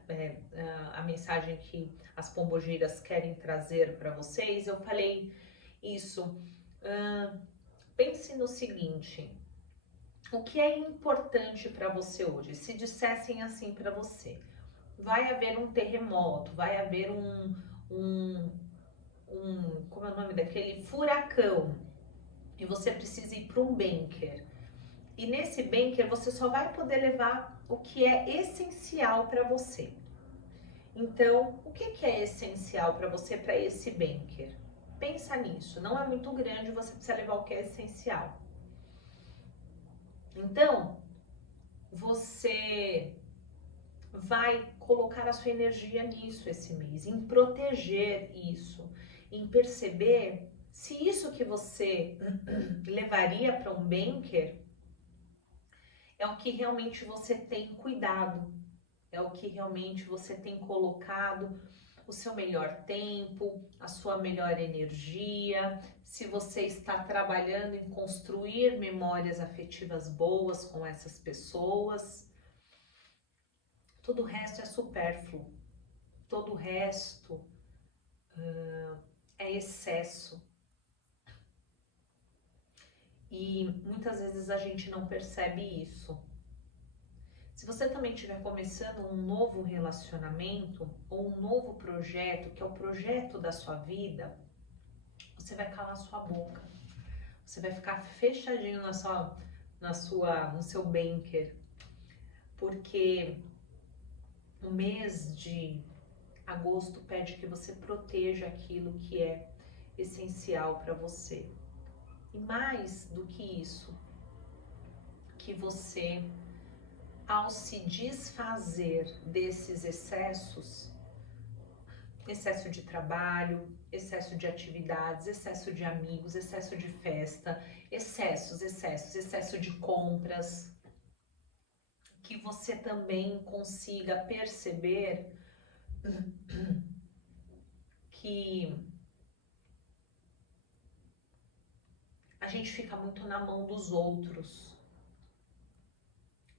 a mensagem que as pombogeiras querem trazer para vocês, eu falei isso. Pense no seguinte: o que é importante para você hoje? Se dissessem assim para você: vai haver um terremoto, vai haver como é o nome daquele? Furacão, e você precisa ir para um bunker. E nesse bunker você só vai poder levar o que é essencial para você. Então, o que é essencial para você para esse bunker? Pensa nisso, não é muito grande, você precisa levar o que é essencial. Então, você vai colocar a sua energia nisso esse mês, em proteger isso, em perceber se isso que você levaria para um bunker é o que realmente você tem cuidado, é o que realmente você tem colocado o seu melhor tempo, a sua melhor energia, se você está trabalhando em construir memórias afetivas boas com essas pessoas. Todo o resto é supérfluo, todo o resto é excesso. E muitas vezes a gente não percebe isso. Se você também estiver começando um novo relacionamento ou um novo projeto, que é o projeto da sua vida, você vai calar sua boca. Você vai ficar fechadinho no seu bunker. Porque o mês de agosto pede que você proteja aquilo que é essencial para você. E mais do que isso, que você, ao se desfazer desses excessos, excesso de trabalho, excesso de atividades, excesso de amigos, excesso de festa, excesso de compras, que você também consiga perceber que a gente fica muito na mão dos outros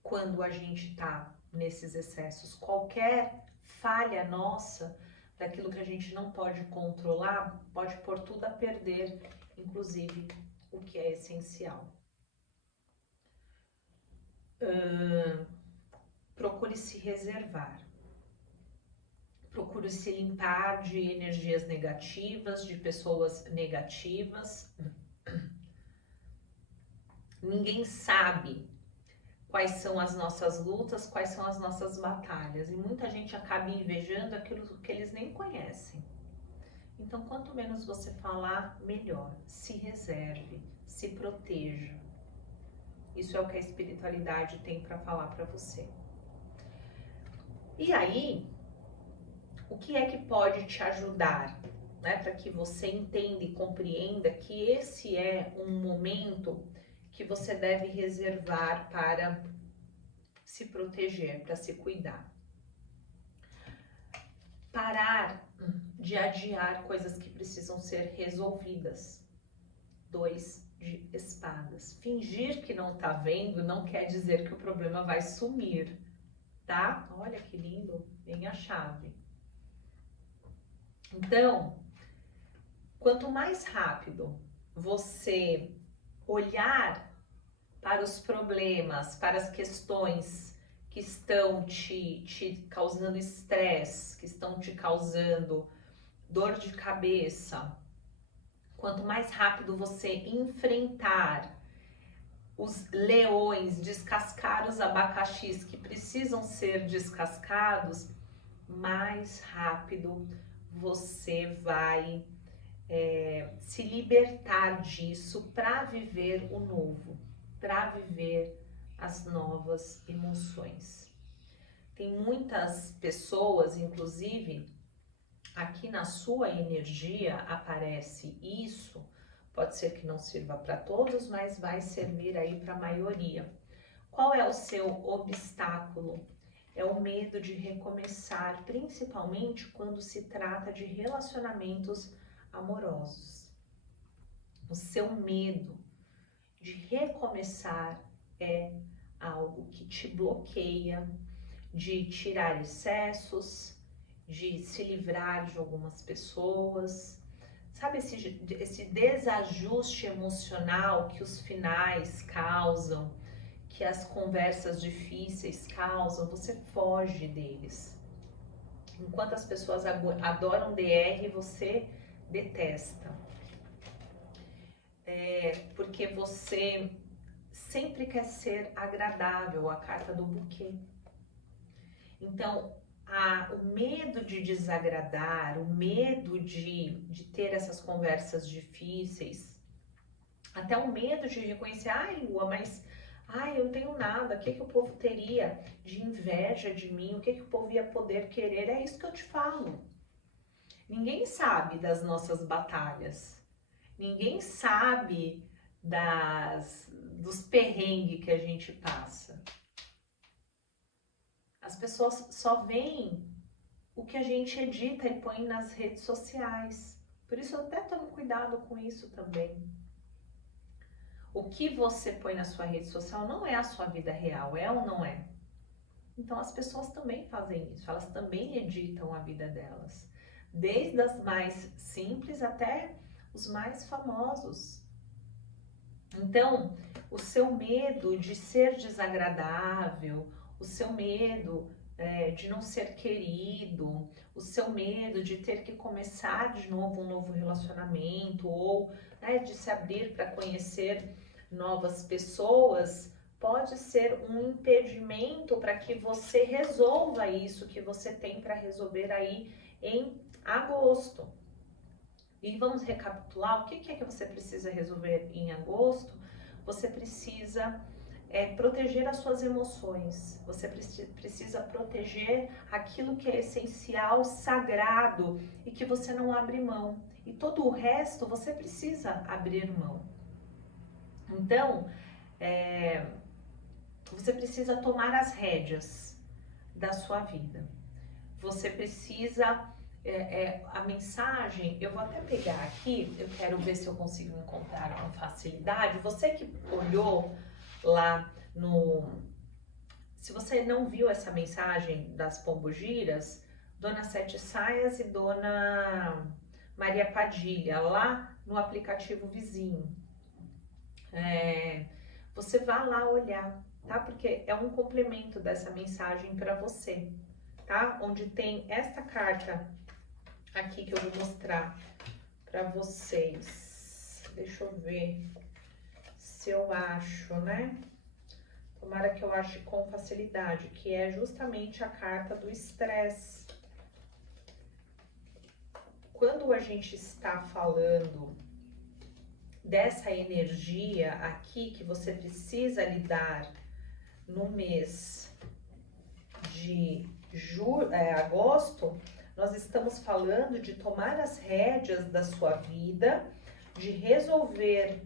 quando a gente tá nesses excessos. Qualquer falha nossa, daquilo que a gente não pode controlar, pode pôr tudo a perder, inclusive o que é essencial. Procure se reservar. Procure se limpar de energias negativas, de pessoas negativas. Ninguém sabe quais são as nossas lutas, quais são as nossas batalhas. E muita gente acaba invejando aquilo que eles nem conhecem. Então, quanto menos você falar, melhor. Se reserve, se proteja. Isso é o que a espiritualidade tem para falar para você. E aí, o que é que pode te ajudar, né, para que você entenda e compreenda que esse é um momento que você deve reservar para se proteger, para se cuidar. Parar de adiar coisas que precisam ser resolvidas. 2 de espadas. Fingir que não tá vendo não quer dizer que o problema vai sumir, tá? Olha que lindo, vem a chave. Então, quanto mais rápido você olhar para os problemas, para as questões que estão te causando estresse, que estão te causando dor de cabeça, quanto mais rápido você enfrentar os leões, descascar os abacaxis que precisam ser descascados, mais rápido você vai se libertar disso para viver o novo, para viver as novas emoções. Tem muitas pessoas, inclusive, aqui na sua energia aparece isso, pode ser que não sirva para todos, mas vai servir aí para a maioria. Qual é o seu obstáculo? É o medo de recomeçar, principalmente quando se trata de relacionamentos amorosos. O seu medo de recomeçar é algo que te bloqueia de tirar excessos, de se livrar de algumas pessoas. Sabe esse desajuste emocional que os finais causam, que as conversas difíceis causam? Você foge deles. Enquanto as pessoas adoram DR, você detesta. Porque você sempre quer ser agradável, a carta do buquê. Então, o medo de desagradar, o medo de ter essas conversas difíceis, até o medo de reconhecer, ai Lua, mas eu não tenho nada, o que o povo teria de inveja de mim, o que o povo ia poder querer, é isso que eu te falo. Ninguém sabe das nossas batalhas, ninguém sabe dos perrengues que a gente passa. As pessoas só veem o que a gente edita e põe nas redes sociais. Por isso eu até tomo cuidado com isso também. O que você põe na sua rede social não é a sua vida real, é ou não é? Então as pessoas também fazem isso, elas também editam a vida delas. Desde as mais simples até os mais famosos. Então, o seu medo de ser desagradável o seu medo de não ser querido, o seu medo de ter que começar de novo um novo relacionamento ou de se abrir para conhecer novas pessoas, pode ser um impedimento para que você resolva isso que você tem para resolver aí em agosto. E vamos recapitular, o que é que você precisa resolver em agosto? Você precisa proteger as suas emoções, você precisa proteger aquilo que é essencial, sagrado e que você não abre mão. E todo o resto você precisa abrir mão. Então, você precisa tomar as rédeas da sua vida. Você precisa, a mensagem, eu vou até pegar aqui, eu quero ver se eu consigo encontrar com facilidade. Você que olhou lá se você não viu essa mensagem das pombogiras, Dona Sete Saias e Dona Maria Padilha, lá no aplicativo vizinho. Você vá lá olhar, tá? Porque é um complemento dessa mensagem para você, tá? Onde tem esta carta aqui que eu vou mostrar para vocês. Deixa eu ver se eu acho, né? Tomara que eu ache com facilidade, que é justamente a carta do estresse. Quando a gente está falando dessa energia aqui que você precisa lidar no mês de agosto, nós estamos falando de tomar as rédeas da sua vida, de resolver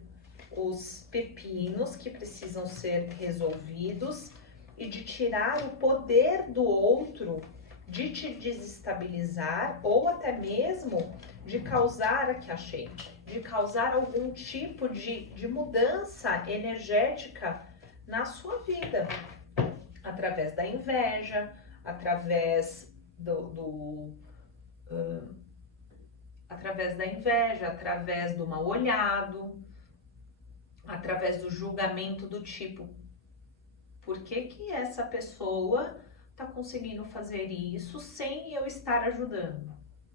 os pepinos que precisam ser resolvidos e de tirar o poder do outro de te desestabilizar ou até mesmo de causar, aqui achei, de causar algum tipo de mudança energética na sua vida, através da inveja, através através do mal olhado, através do julgamento do tipo, por que essa pessoa está conseguindo fazer isso sem eu estar ajudando?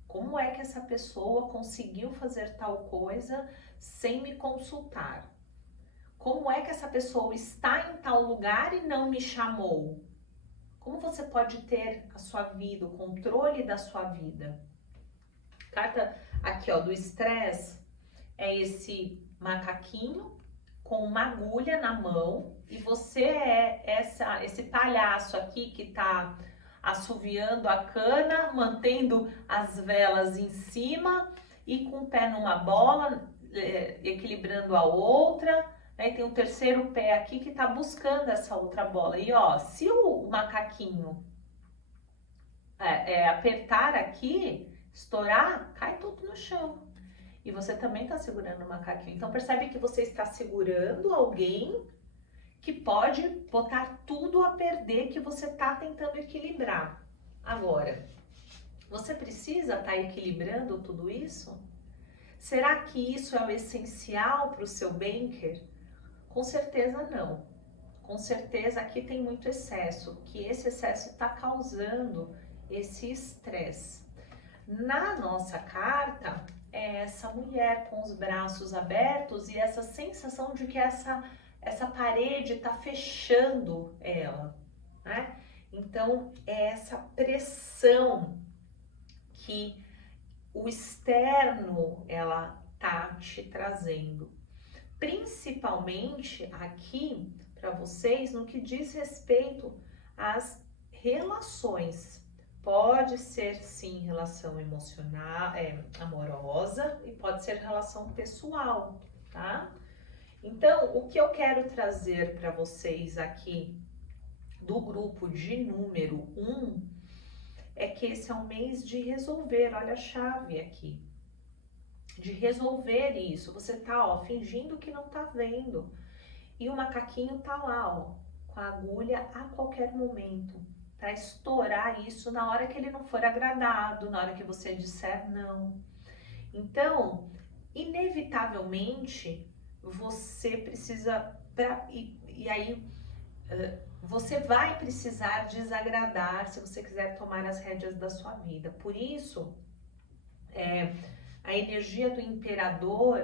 Como é que essa pessoa conseguiu fazer tal coisa sem me consultar? Como é que essa pessoa está em tal lugar e não me chamou? Como você pode ter a sua vida, o controle da sua vida? Carta aqui, ó, do estresse é esse macaquinho com uma agulha na mão e você é esse palhaço aqui que tá assoviando a cana, mantendo as velas em cima e com o pé numa bola, equilibrando a outra, né? E tem um terceiro pé aqui que tá buscando essa outra bola. E ó, se o macaquinho apertar aqui, estourar, cai tudo no chão. E você também está segurando o macaquinho. Então percebe que você está segurando alguém que pode botar tudo a perder que você está tentando equilibrar. Agora, você precisa estar equilibrando tudo isso? Será que isso é o essencial para o seu banker? Com certeza não. Com certeza aqui tem muito excesso, que esse excesso está causando esse estresse. Na nossa carta, é essa mulher com os braços abertos e essa sensação de que essa parede está fechando ela, né? Então, é essa pressão que o externo ela tá te trazendo, principalmente aqui para vocês no que diz respeito às relações. Pode ser sim relação emocional, amorosa, e pode ser relação pessoal, tá? Então, o que eu quero trazer para vocês aqui do grupo de número 1 é que esse é um mês de resolver, olha a chave aqui, de resolver isso. Você tá, ó, fingindo que não tá vendo, e o macaquinho tá lá, ó, com a agulha a qualquer momento, para estourar isso na hora que ele não for agradado, na hora que você disser não. Então, inevitavelmente, você precisa, e aí você vai precisar desagradar se você quiser tomar as rédeas da sua vida. Por isso, a energia do imperador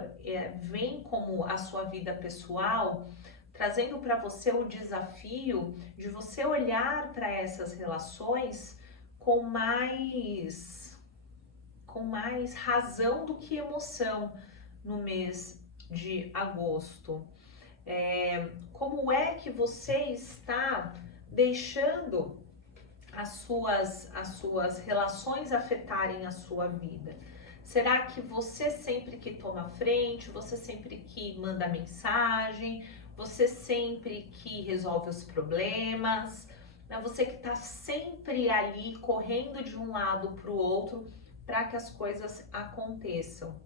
vem como a sua vida pessoal, trazendo para você o desafio de você olhar para essas relações com mais razão do que emoção no mês de agosto. Como é que você está deixando as suas relações afetarem a sua vida? Será que você sempre que toma frente, você sempre que manda mensagem, você sempre que resolve os problemas, né? Você que está sempre ali correndo de um lado para o outro para que as coisas aconteçam?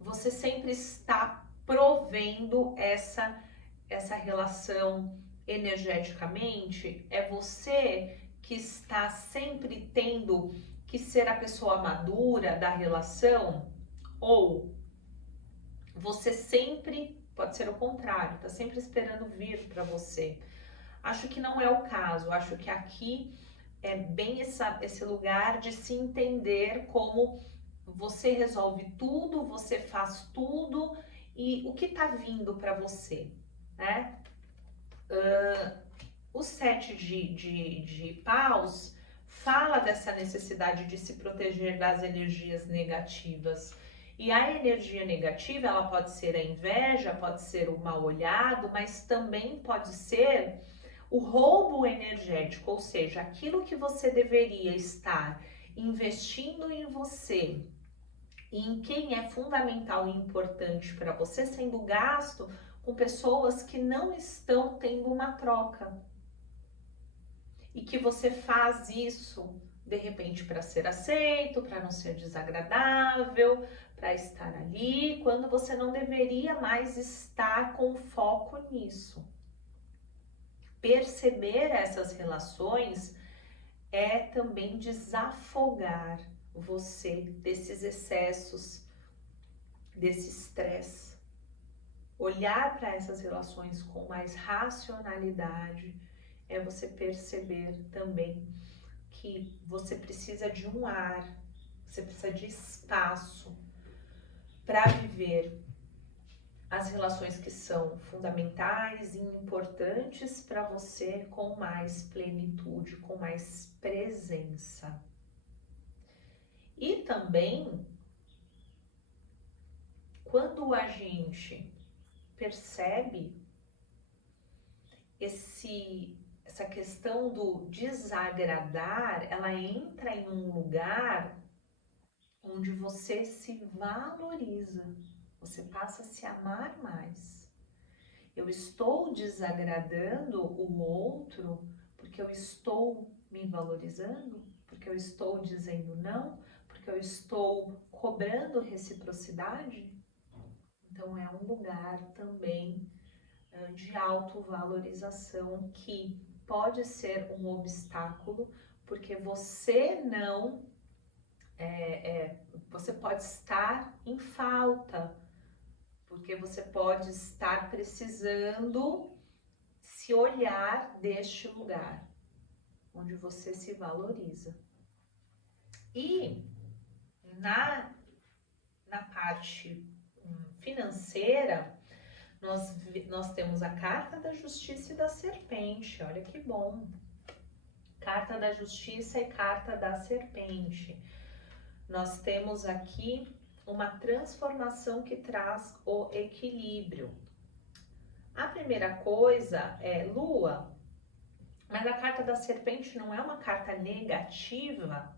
Você sempre está provendo essa relação energeticamente? É você que está sempre tendo que ser a pessoa madura da relação? Ou você sempre, pode ser o contrário, está sempre esperando vir para você? Acho que não é o caso. Acho que aqui é bem esse lugar de se entender como você resolve tudo, você faz tudo e o que está vindo para você, né? O 7 de paus fala dessa necessidade de se proteger das energias negativas. E a energia negativa, ela pode ser a inveja, pode ser o mal olhado, mas também pode ser o roubo energético, ou seja, aquilo que você deveria estar investindo em você e em quem é fundamental e importante para você, sendo gasto com pessoas que não estão tendo uma troca. E que você faz isso, de repente, para ser aceito, para não ser desagradável, para estar ali, quando você não deveria mais estar com foco nisso. Perceber essas relações é também desafogar você desses excessos, desse estresse. Olhar para essas relações com mais racionalidade é você perceber também que você precisa de um ar, você precisa de espaço para viver as relações que são fundamentais e importantes para você com mais plenitude, com mais presença. E também, quando a gente percebe essa questão do desagradar, ela entra em um lugar onde você se valoriza, você passa a se amar mais. Eu estou desagradando o outro porque eu estou me valorizando, porque eu estou dizendo não, porque eu estou cobrando reciprocidade. Então é um lugar também de autovalorização que pode ser um obstáculo, porque você não você pode estar em falta, porque você pode estar precisando se olhar deste lugar onde você se valoriza. E na parte financeira, nós temos a carta da justiça e da serpente. Olha que bom! Carta da justiça e carta da serpente. Nós temos aqui uma transformação que traz o equilíbrio. A primeira coisa é Lua, mas a carta da serpente não é uma carta negativa,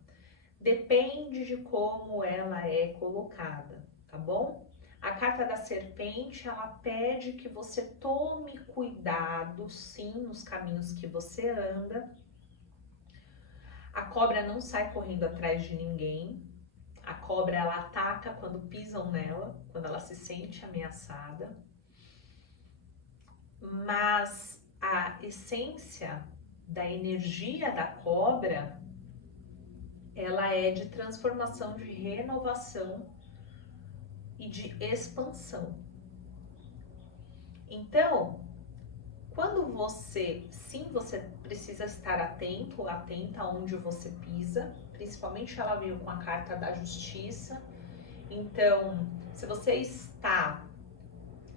depende de como ela é colocada, tá bom? A carta da serpente, ela pede que você tome cuidado, sim, nos caminhos que você anda. A cobra não sai correndo atrás de ninguém. A cobra, ela ataca quando pisam nela, quando ela se sente ameaçada. Mas a essência da energia da cobra, ela é de transformação, de renovação e de expansão. Então, Quando você precisa estar atento, atenta aonde você pisa, principalmente ela veio com a carta da justiça. Então, se você está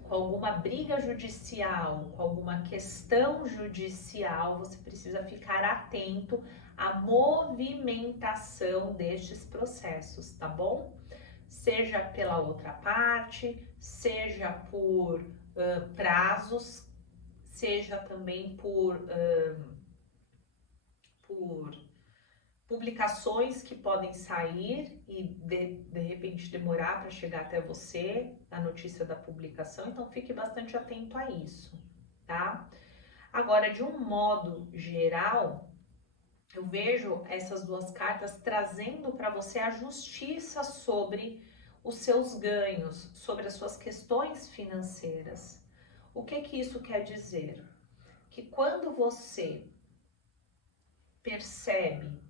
com alguma briga judicial, com alguma questão judicial, você precisa ficar atento à movimentação destes processos, tá bom? Seja pela outra parte, seja por prazos, seja também por publicações que podem sair e de repente demorar para chegar até você a notícia da publicação, então fique bastante atento a isso, tá? Agora, de um modo geral, eu vejo essas duas cartas trazendo para você a justiça sobre os seus ganhos, sobre as suas questões financeiras. O que que isso quer dizer? Que quando você percebe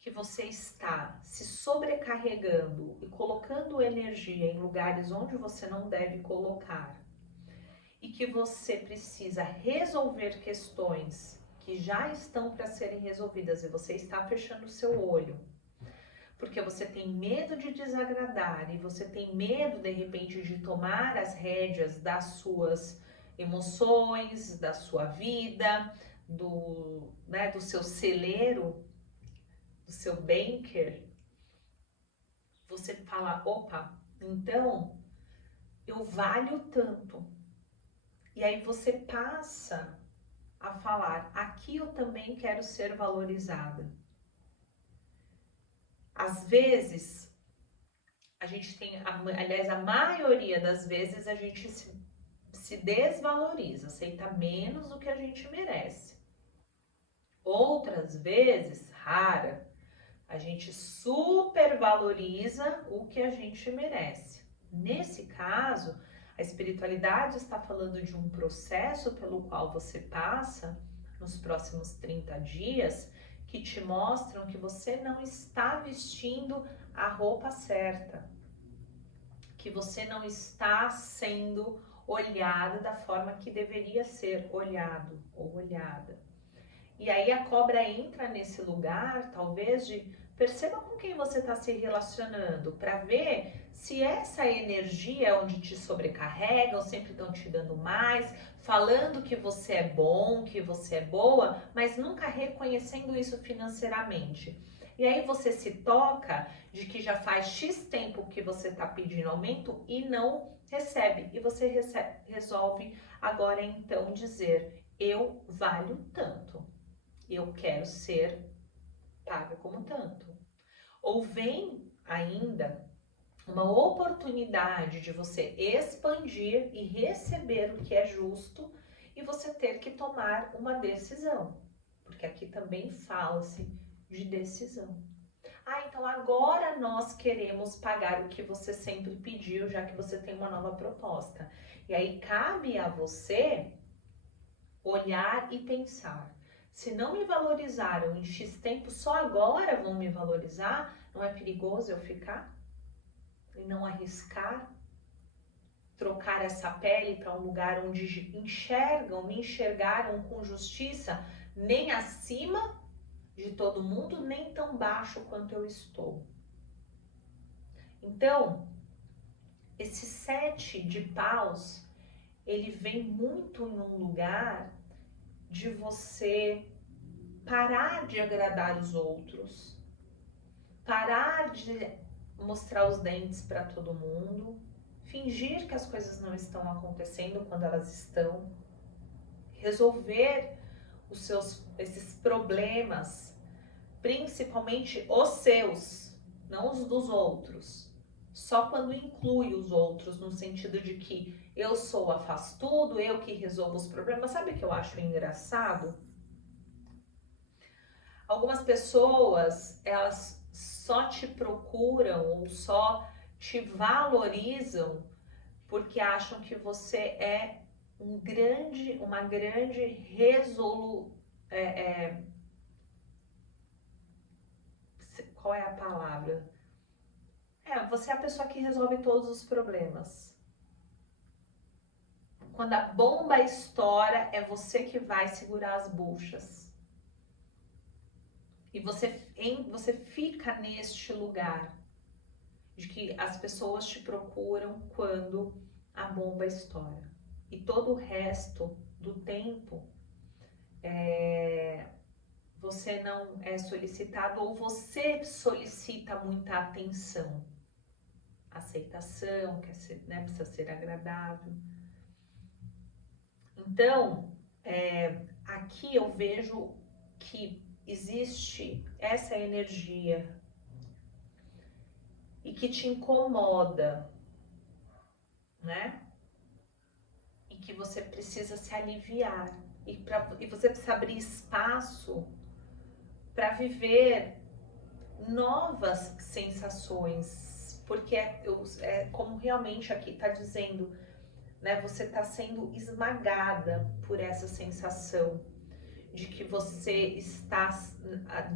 que você está se sobrecarregando e colocando energia em lugares onde você não deve colocar, e que você precisa resolver questões que já estão para serem resolvidas e você está fechando o seu olho, porque você tem medo de desagradar e você tem medo de repente de tomar as rédeas das suas emoções, da sua vida, do seu celeiro, do seu banker, você fala, opa, então eu valho tanto. E aí você passa a falar, aqui eu também quero ser valorizada. Às vezes, a gente tem, aliás, a maioria das vezes a gente se desvaloriza, aceita menos do que a gente merece. Outras vezes, rara, a gente supervaloriza o que a gente merece. Nesse caso, a espiritualidade está falando de um processo pelo qual você passa nos próximos 30 dias, que te mostram que você não está vestindo a roupa certa, que você não está sendo olhado da forma que deveria ser olhado ou olhada. E aí a cobra entra nesse lugar, talvez, de perceba com quem você está se relacionando, para ver se essa energia é onde te sobrecarregam, sempre estão te dando mais, falando que você é bom, que você é boa, mas nunca reconhecendo isso financeiramente. E aí você se toca de que já faz X tempo que você está pedindo aumento e não recebe. E você resolve agora então dizer, eu valho tanto. Eu quero ser paga como tanto. Ou vem ainda uma oportunidade de você expandir e receber o que é justo e você ter que tomar uma decisão. Porque aqui também fala-se de decisão. Ah, então agora nós queremos pagar o que você sempre pediu, já que você tem uma nova proposta. E aí cabe a você olhar e pensar. Se não me valorizaram em X tempo, só agora vão me valorizar? Não é perigoso eu ficar? E não arriscar? Trocar essa pele para um lugar onde me enxergaram com justiça, nem acima de todo mundo, nem tão baixo quanto eu estou. Então, esse 7 de paus, ele vem muito em um lugar de você parar de agradar os outros, parar de mostrar os dentes para todo mundo, fingir que as coisas não estão acontecendo quando elas estão, resolver esses problemas, principalmente os seus, não os dos outros. Só quando inclui os outros, no sentido de que eu sou a faz tudo, eu que resolvo os problemas. Sabe o que eu acho engraçado? Algumas pessoas, elas só te procuram ou só te valorizam porque acham que você é uma grande qual é a palavra? Você é a pessoa que resolve todos os problemas. Quando a bomba estoura, é você que vai segurar as buchas. E você fica neste lugar de que as pessoas te procuram quando a bomba estoura. E todo o resto do tempo, você não é solicitado ou você solicita muita atenção. Aceitação, quer ser, né, precisa ser agradável. Então, aqui eu vejo que existe essa energia e que te incomoda, né? E que você precisa se aliviar e você precisa abrir espaço para viver novas sensações, porque como realmente aqui está dizendo, né? Você está sendo esmagada por essa sensação de que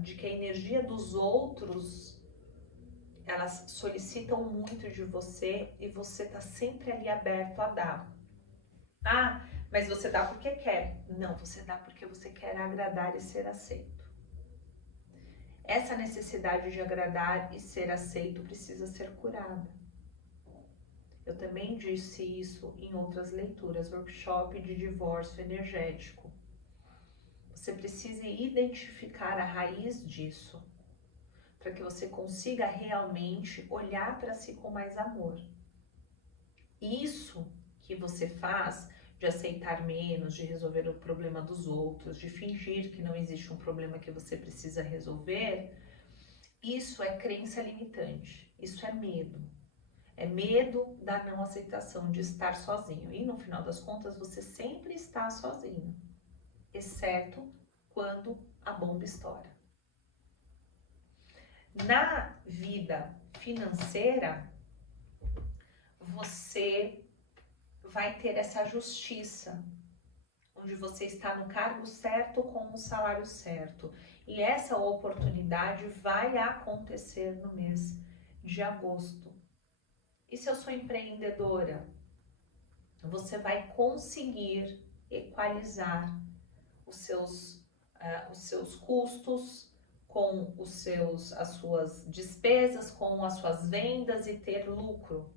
de que a energia dos outros, elas solicitam muito de você e você está sempre ali aberto a dar. Ah, mas você dá porque quer. Não, você dá porque você quer agradar e ser aceito. Essa necessidade de agradar e ser aceito precisa ser curada. Eu também disse isso em outras leituras, workshop de divórcio energético. Você precisa identificar a raiz disso, para que você consiga realmente olhar para si com mais amor. Isso que você faz de aceitar menos, de resolver o problema dos outros, de fingir que não existe um problema que você precisa resolver, isso é crença limitante, isso é medo. É medo da não aceitação, de estar sozinho. E no final das contas, você sempre está sozinho, exceto quando a bomba estoura. Na vida financeira, você vai ter essa justiça, onde você está no cargo certo com o salário certo. E essa oportunidade vai acontecer no mês de agosto. E se eu sou empreendedora, você vai conseguir equalizar os seus custos com as suas despesas, com as suas vendas e ter lucro.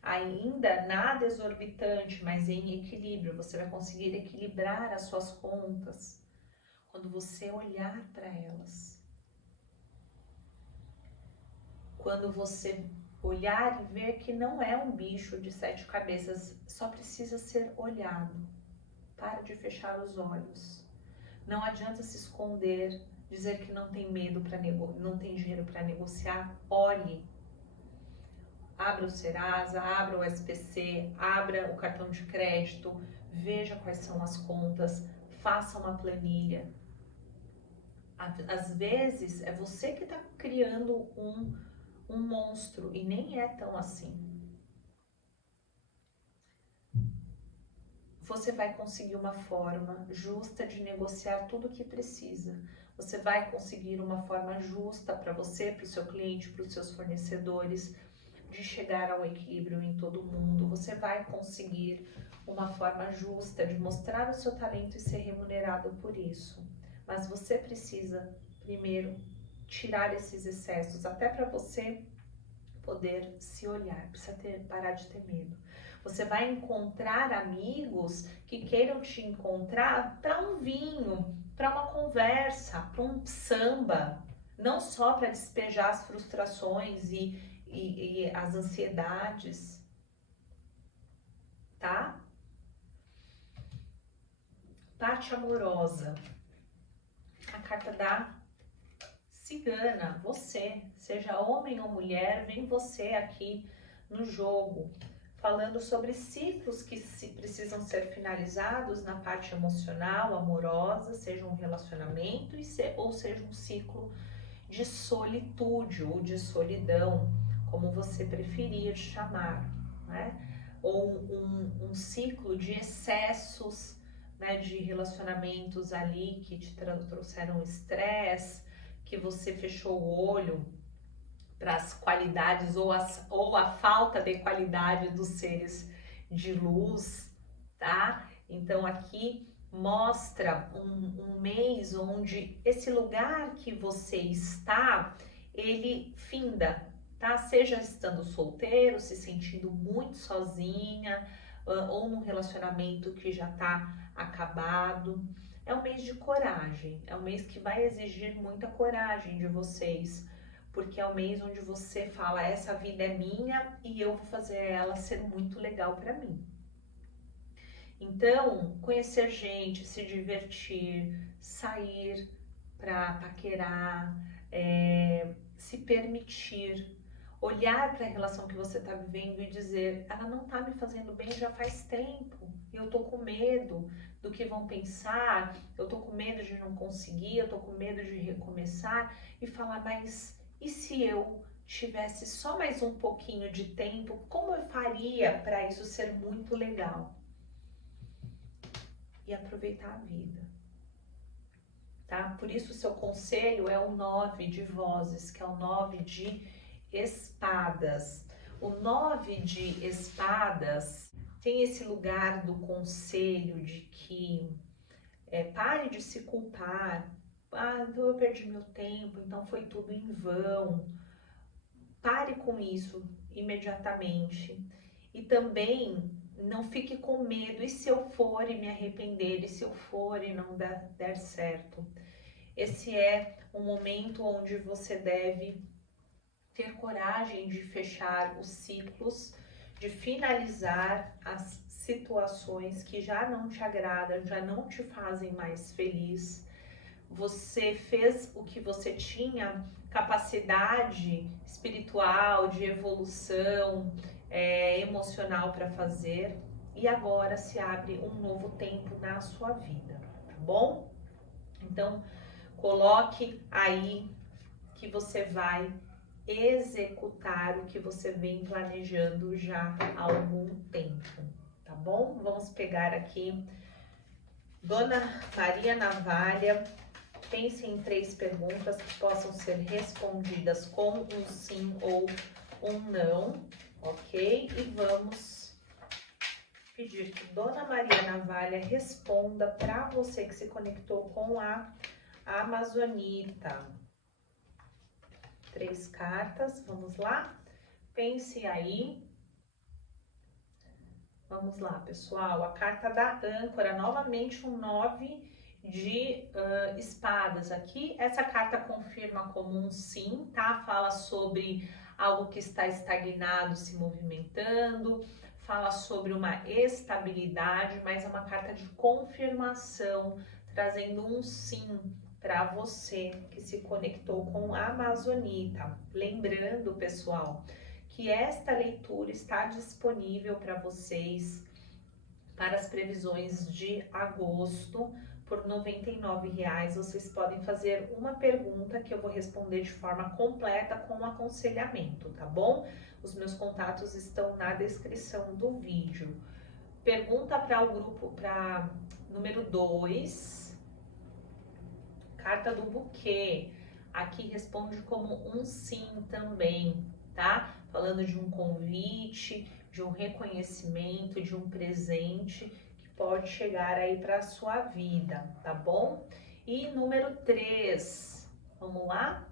Ainda nada exorbitante, mas em equilíbrio. Você vai conseguir equilibrar as suas contas quando você olhar para elas. Quando você olhar e ver que não é um bicho de 7 cabeças, só precisa ser olhado. Para de fechar os olhos. Não adianta se esconder, dizer que não tem medo não tem dinheiro para negociar. Olhe. Abra o Serasa, abra o SPC, abra o cartão de crédito, veja quais são as contas, faça uma planilha. Às vezes é você que está criando um monstro e nem é tão assim. Você vai conseguir uma forma justa de negociar tudo o que precisa. Você vai conseguir uma forma justa para você, para o seu cliente, para os seus fornecedores, de chegar ao equilíbrio em todo mundo. Você vai conseguir uma forma justa de mostrar o seu talento e ser remunerado por isso. Mas você precisa primeiro tirar esses excessos, até para você poder se olhar, precisa parar de ter medo. Você vai encontrar amigos que queiram te encontrar para um vinho, para uma conversa, para um samba, não só para despejar as frustrações e as ansiedades, tá? Parte amorosa. A carta da cigana, você, seja homem ou mulher, vem você aqui no jogo, falando sobre ciclos que precisam ser finalizados na parte emocional, amorosa, seja um relacionamento ou seja um ciclo de solitude ou de solidão, como você preferir chamar, né? Ou um ciclo de excessos, né, de relacionamentos ali que te trouxeram estresse, que você fechou o olho para as qualidades ou a falta de qualidade dos seres de luz, tá? Então aqui mostra um mês onde esse lugar que você está, ele finda, tá? Seja estando solteiro, se sentindo muito sozinha, ou num relacionamento que já tá acabado. É um mês de coragem, é um mês que vai exigir muita coragem de vocês, porque é o mês onde você fala, essa vida é minha e eu vou fazer ela ser muito legal para mim. Então, conhecer gente, se divertir, sair para paquerar, se permitir, olhar para a relação que você está vivendo e dizer, ela não está me fazendo bem já faz tempo, e eu tô com medo do que vão pensar, eu tô com medo de não conseguir, eu tô com medo de recomeçar, e falar, mas e se eu tivesse só mais um pouquinho de tempo, como eu faria para isso ser muito legal? E aproveitar a vida, tá? Por isso o seu conselho é o 9 de vozes, que é o 9 de espadas. O 9 de espadas tem esse lugar do conselho de que pare de se culpar. Ah, então eu perdi meu tempo, então foi tudo em vão. Pare com isso imediatamente. E também não fique com medo, e se eu for e me arrepender, e se eu for e não der certo? Esse é um momento onde você deve ter coragem de fechar os ciclos, de finalizar as situações que já não te agradam, já não te fazem mais feliz. Você fez o que você tinha capacidade espiritual, de evolução, emocional para fazer, e agora se abre um novo tempo na sua vida, tá bom? Então, coloque aí que você vai executar o que você vem planejando já há algum tempo, tá bom? Vamos pegar aqui Dona Maria Navalha. Pense em 3 perguntas que possam ser respondidas com um sim ou um não, ok? E vamos pedir que Dona Maria Navalha responda para você que se conectou com a Amazonita. 3 cartas, vamos lá? Pense aí. Vamos lá, pessoal. A carta da âncora, novamente um 9 de espadas aqui. Essa carta confirma como um sim, tá? Fala sobre algo que está estagnado se movimentando, fala sobre uma estabilidade, mas é uma carta de confirmação, trazendo um sim para você que se conectou com a Amazonita. Lembrando, pessoal, que esta leitura está disponível para vocês para as previsões de agosto por R$ 99. Vocês podem fazer uma pergunta que eu vou responder de forma completa com aconselhamento, tá bom? Os meus contatos estão na descrição do vídeo. Pergunta para o grupo, para número 2, carta do buquê. Aqui responde como um sim também, tá? Falando de um convite, de um reconhecimento, de um presente que pode chegar aí para a sua vida, tá bom? E número 3, vamos lá?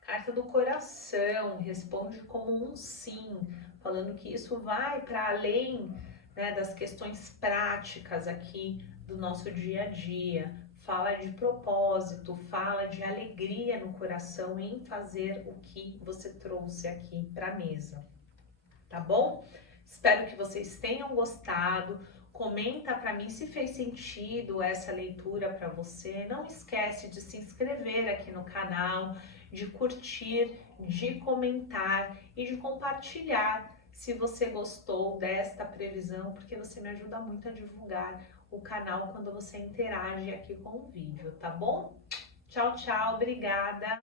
Carta do coração, responde como um sim, falando que isso vai para além, né, das questões práticas aqui do nosso dia a dia. Fala de propósito, fala de alegria no coração em fazer o que você trouxe aqui para a mesa, tá bom? Espero que vocês tenham gostado. Comenta para mim se fez sentido essa leitura para você. Não esquece de se inscrever aqui no canal, de curtir, de comentar e de compartilhar se você gostou desta previsão, porque você me ajuda muito a divulgar o canal quando você interage aqui com o vídeo, tá bom? Tchau, tchau, obrigada!